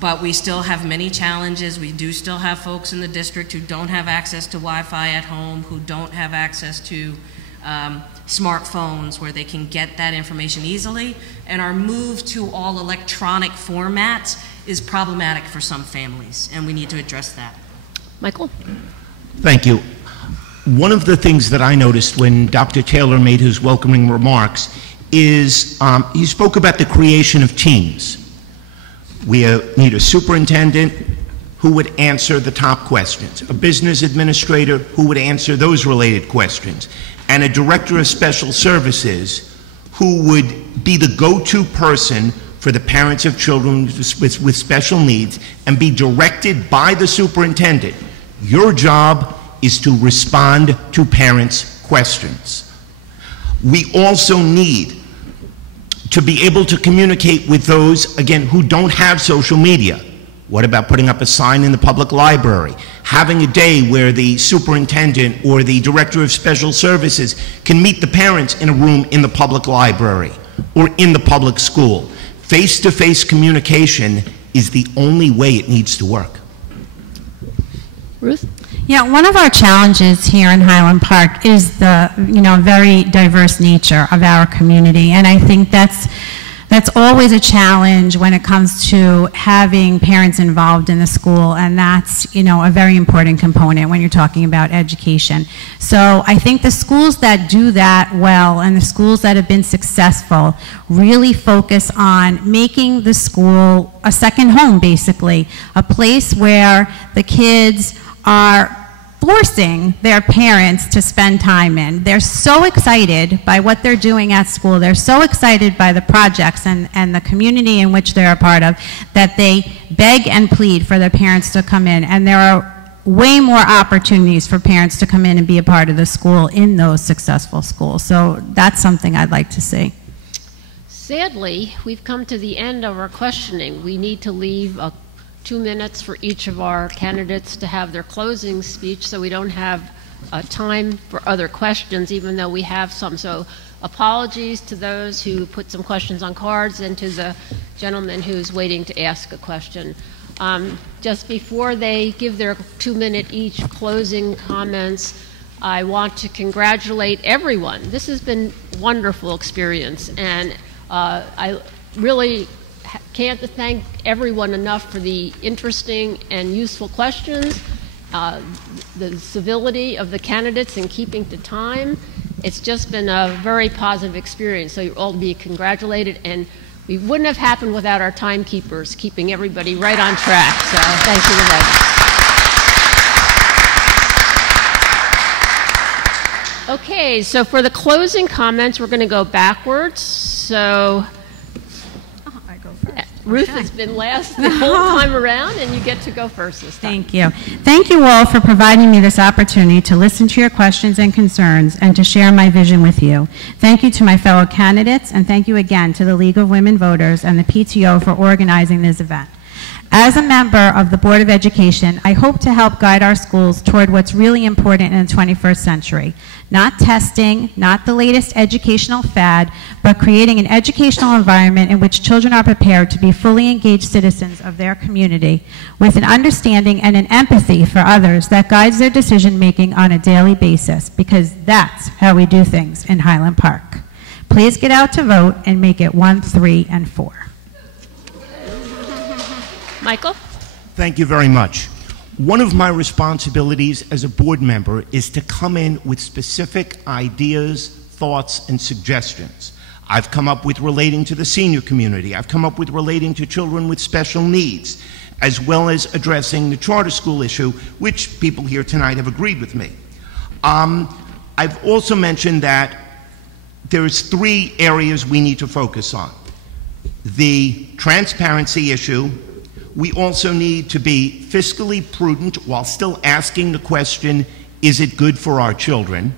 but we still have many challenges. We do still have folks in the district who don't have access to Wi-Fi at home, who don't have access to smartphones where they can get that information easily. And our move to all electronic formats is problematic for some families, and we need to address that. Michael? Thank you. One of the things that I noticed when Dr. Taylor made his welcoming remarks is he spoke about the creation of teams. We need a superintendent who would answer the top questions, a business administrator who would answer those related questions, and a director of special services who would be the go-to person for the parents of children with special needs and be directed by the superintendent. Your job is to respond to parents' questions. We also need to be able to communicate with those, again, who don't have social media. What about putting up a sign in the public library? Having a day where the superintendent or the director of special services can meet the parents in a room in the public library or in the public school. Face-to-face communication is the only way it needs to work. Ruth? Yeah, one of our challenges here in Highland Park is the, very diverse nature of our community, and I think that's always a challenge when it comes to having parents involved in the school, and that's, a very important component when you're talking about education. So I think the schools that do that well and the schools that have been successful really focus on making the school a second home, basically, a place where the kids are forcing their parents to spend time in. They're so excited by what they're doing at school. They're so excited by the projects and the community in which they're a part of that they beg and plead for their parents to come in. And there are way more opportunities for parents to come in and be a part of the school in those successful schools. So that's something I'd like to see. Sadly, we've come to the end of our questioning. We need to leave 2 minutes for each of our candidates to have their closing speech, so we don't have time for other questions, even though we have some. So apologies to those who put some questions on cards and to the gentleman who's waiting to ask a question. Just before they give their 2-minute each closing comments, I want to congratulate everyone. This has been a wonderful experience, and I really can't thank everyone enough for the interesting and useful questions, the civility of the candidates in keeping to time. It's just been a very positive experience, so you'll all be congratulated, and we wouldn't have happened without our timekeepers keeping everybody right on track, so thank you to them. Okay, so for the closing comments, we're going to go backwards. So I go first. Ruth has been last the whole time around, and you get to go first this time. Thank you. Thank you all for providing me this opportunity to listen to your questions and concerns and to share my vision with you. Thank you to my fellow candidates, and thank you again to the League of Women Voters and the PTO for organizing this event. As a member of the Board of Education, I hope to help guide our schools toward what's really important in the 21st century. Not testing, not the latest educational fad, but creating an educational environment in which children are prepared to be fully engaged citizens of their community with an understanding and an empathy for others that guides their decision-making on a daily basis, because that's how we do things in Highland Park. Please get out to vote and make it 1, 3, and 4. Michael? Thank you very much. One of my responsibilities as a board member is to come in with specific ideas, thoughts, and suggestions. I've come up with relating to the senior community. I've come up with relating to children with special needs, as well as addressing the charter school issue, which people here tonight have agreed with me. I've also mentioned that there's 3 areas we need to focus on. The transparency issue. We also need to be fiscally prudent while still asking the question, is it good for our children?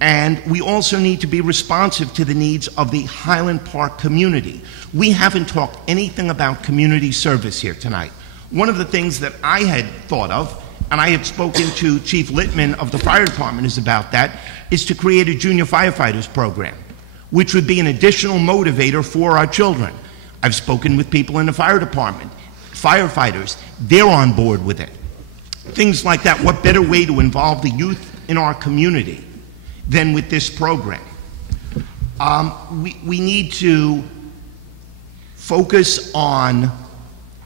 And we also need to be responsive to the needs of the Highland Park community. We haven't talked anything about community service here tonight. One of the things that I had thought of, and I had spoken to Chief Littman of the fire department is about that, is to create a junior firefighters program, which would be an additional motivator for our children. I've spoken with people in the fire department, firefighters, they're on board with it. Things like that. What better way to involve the youth in our community than with this program? We need to focus on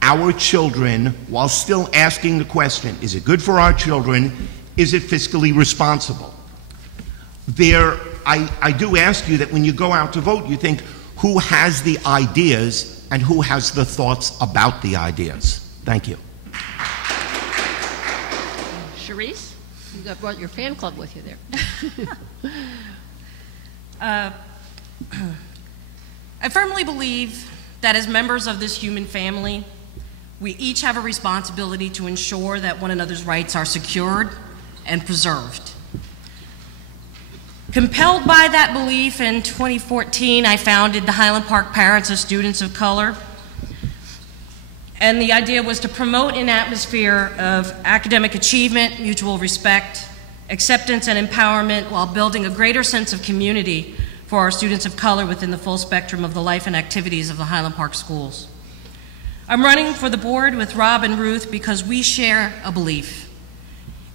our children while still asking the question, is it good for our children? Is it fiscally responsible? I do ask you that when you go out to vote, you think, who has the ideas and who has the thoughts about the ideas? Thank you. Charisse, you brought your fan club with you there. I firmly believe that as members of this human family, we each have a responsibility to ensure that one another's rights are secured and preserved. Compelled by that belief, in 2014, I founded the Highland Park Parents of Students of Color. And the idea was to promote an atmosphere of academic achievement, mutual respect, acceptance, and empowerment while building a greater sense of community for our students of color within the full spectrum of the life and activities of the Highland Park schools. I'm running for the board with Rob and Ruth because we share a belief.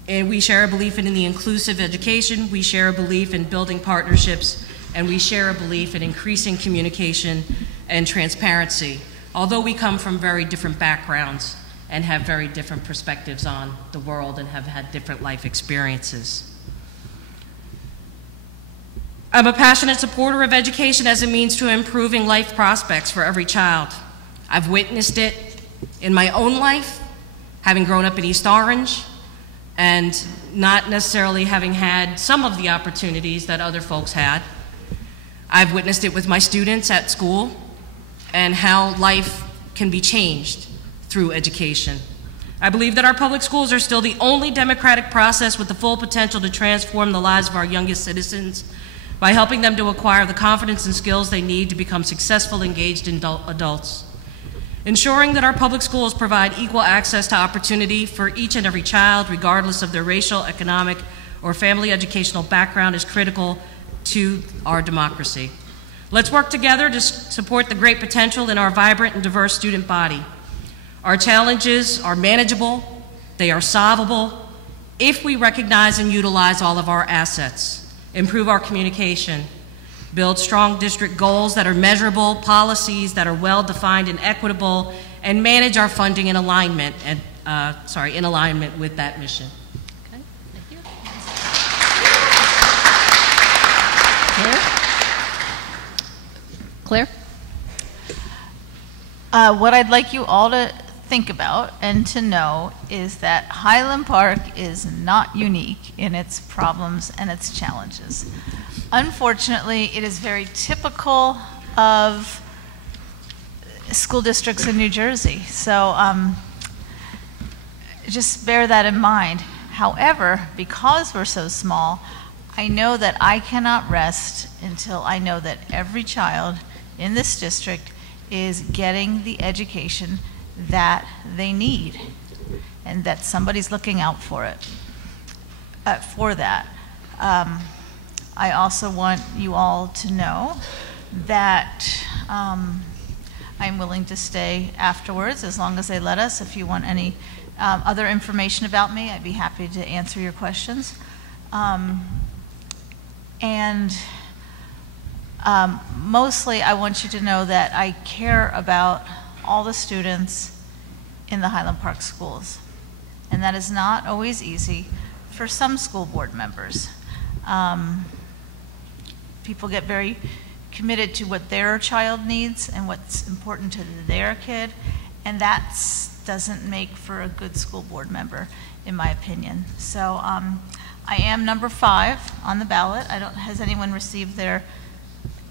And we share a belief in the inclusive education, we share a belief in building partnerships, and we share a belief in increasing communication and transparency, although we come from very different backgrounds and have very different perspectives on the world and have had different life experiences. I'm a passionate supporter of education as a means to improving life prospects for every child. I've witnessed it in my own life, having grown up in East Orange, and not necessarily having had some of the opportunities that other folks had. I've witnessed it with my students at school and how life can be changed through education. I believe that our public schools are still the only democratic process with the full potential to transform the lives of our youngest citizens by helping them to acquire the confidence and skills they need to become successful, engaged adults. Ensuring that our public schools provide equal access to opportunity for each and every child, regardless of their racial, economic, or family educational background, is critical to our democracy. Let's work together to support the great potential in our vibrant and diverse student body. Our challenges are manageable, they are solvable, if we recognize and utilize all of our assets, improve our communication, build strong district goals that are measurable, policies that are well-defined and equitable, and manage our funding in alignment with that mission. Okay, thank you. Claire? What I'd like you all to think about and to know is that Highland Park is not unique in its problems and its challenges. Unfortunately, it is very typical of school districts in New Jersey. So just bear that in mind. However, because we're so small, I know that I cannot rest until I know that every child in this district is getting the education that they need and that somebody's looking out for it, for that. I also want you all to know that I'm willing to stay afterwards as long as they let us. If you want any other information about me, I'd be happy to answer your questions. Mostly I want you to know that I care about all the students in the Highland Park schools. And that is not always easy for some school board members. People get very committed to what their child needs and what's important to their kid, and that doesn't make for a good school board member, in my opinion. So I am number 5 on the ballot. Has anyone received their,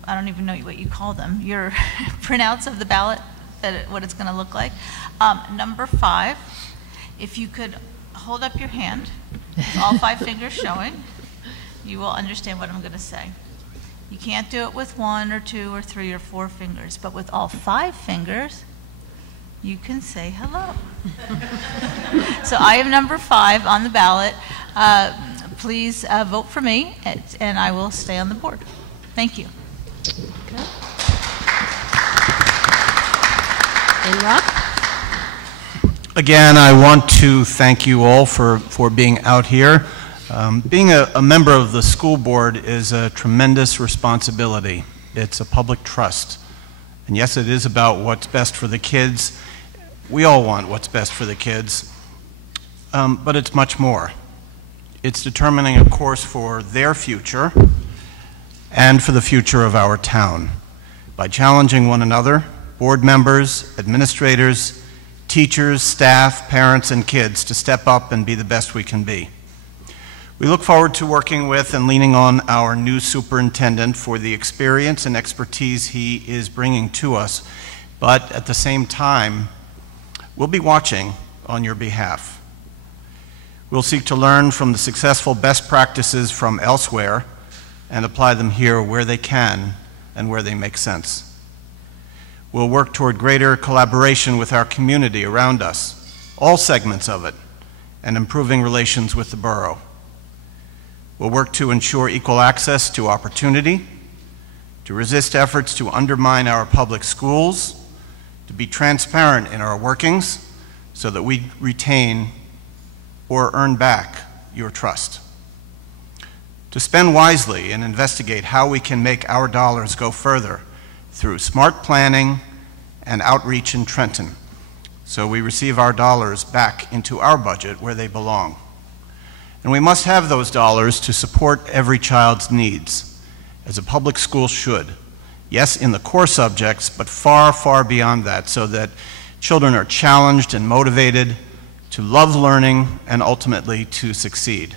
I don't even know what you call them, your printouts of the ballot, what it's going to look like? Number 5, if you could hold up your hand, with all 5 fingers showing, you will understand what I'm going to say. You can't do it with 1 or 2 or 3 or 4 fingers, but with all 5 fingers, you can say hello. So I am number 5 on the ballot. Please vote for me, and I will stay on the board. Thank you. Okay. And Rob? Again, I want to thank you all for being out here. Being a member of the school board is a tremendous responsibility. It's a public trust. And yes, it is about what's best for the kids. We all want what's best for the kids, but it's much more. It's determining a course for their future and for the future of our town by challenging one another, board members, administrators, teachers, staff, parents, and kids to step up and be the best we can be. We look forward to working with and leaning on our new superintendent for the experience and expertise he is bringing to us, but at the same time, we'll be watching on your behalf. We'll seek to learn from the successful best practices from elsewhere and apply them here where they can and where they make sense. We'll work toward greater collaboration with our community around us, all segments of it, and improving relations with the borough. We'll work to ensure equal access to opportunity, to resist efforts to undermine our public schools, to be transparent in our workings so that we retain or earn back your trust, to spend wisely and investigate how we can make our dollars go further through smart planning and outreach in Trenton, so we receive our dollars back into our budget where they belong. And we must have those dollars to support every child's needs, as a public school should. Yes, in the core subjects, but far, far beyond that, so that children are challenged and motivated to love learning, and ultimately to succeed.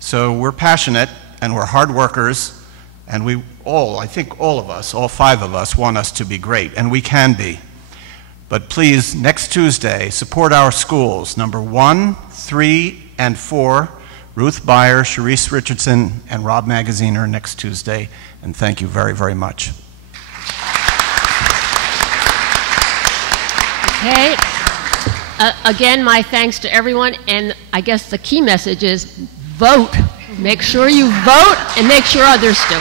So we're passionate and we're hard workers, and we all, I think all of us, all 5 of us, want us to be great, and we can be. But please, next Tuesday, support our schools, number 1, 3, and 4, Ruth Beyer, Sharice Richardson, and Rob Magaziner next Tuesday, and thank you very, very much. Okay. Again, my thanks to everyone, and I guess the key message is vote. Make sure you vote and make sure others do.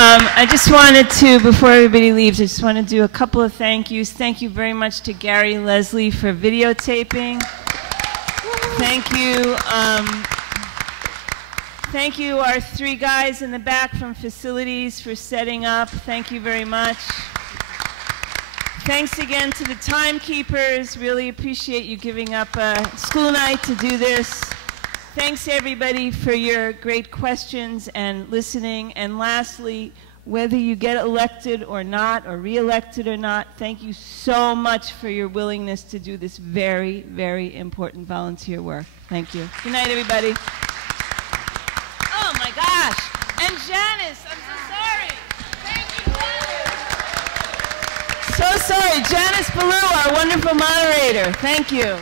I just wanted to, before everybody leaves, I just want to do a couple of thank yous. Thank you very much to Gary Leslie for videotaping. Thank you. Thank you, our 3 guys in the back from facilities for setting up. Thank you very much. Thanks again to the timekeepers. Really appreciate you giving up a school night to do this. Thanks everybody for your great questions and listening. And lastly, whether you get elected or not, or re-elected or not, thank you so much for your willingness to do this very, very important volunteer work. Thank you. Good night, everybody. Oh my gosh. And Janice, I'm so sorry. Thank you, Janice. So sorry. Janice Ballou, our wonderful moderator. Thank you.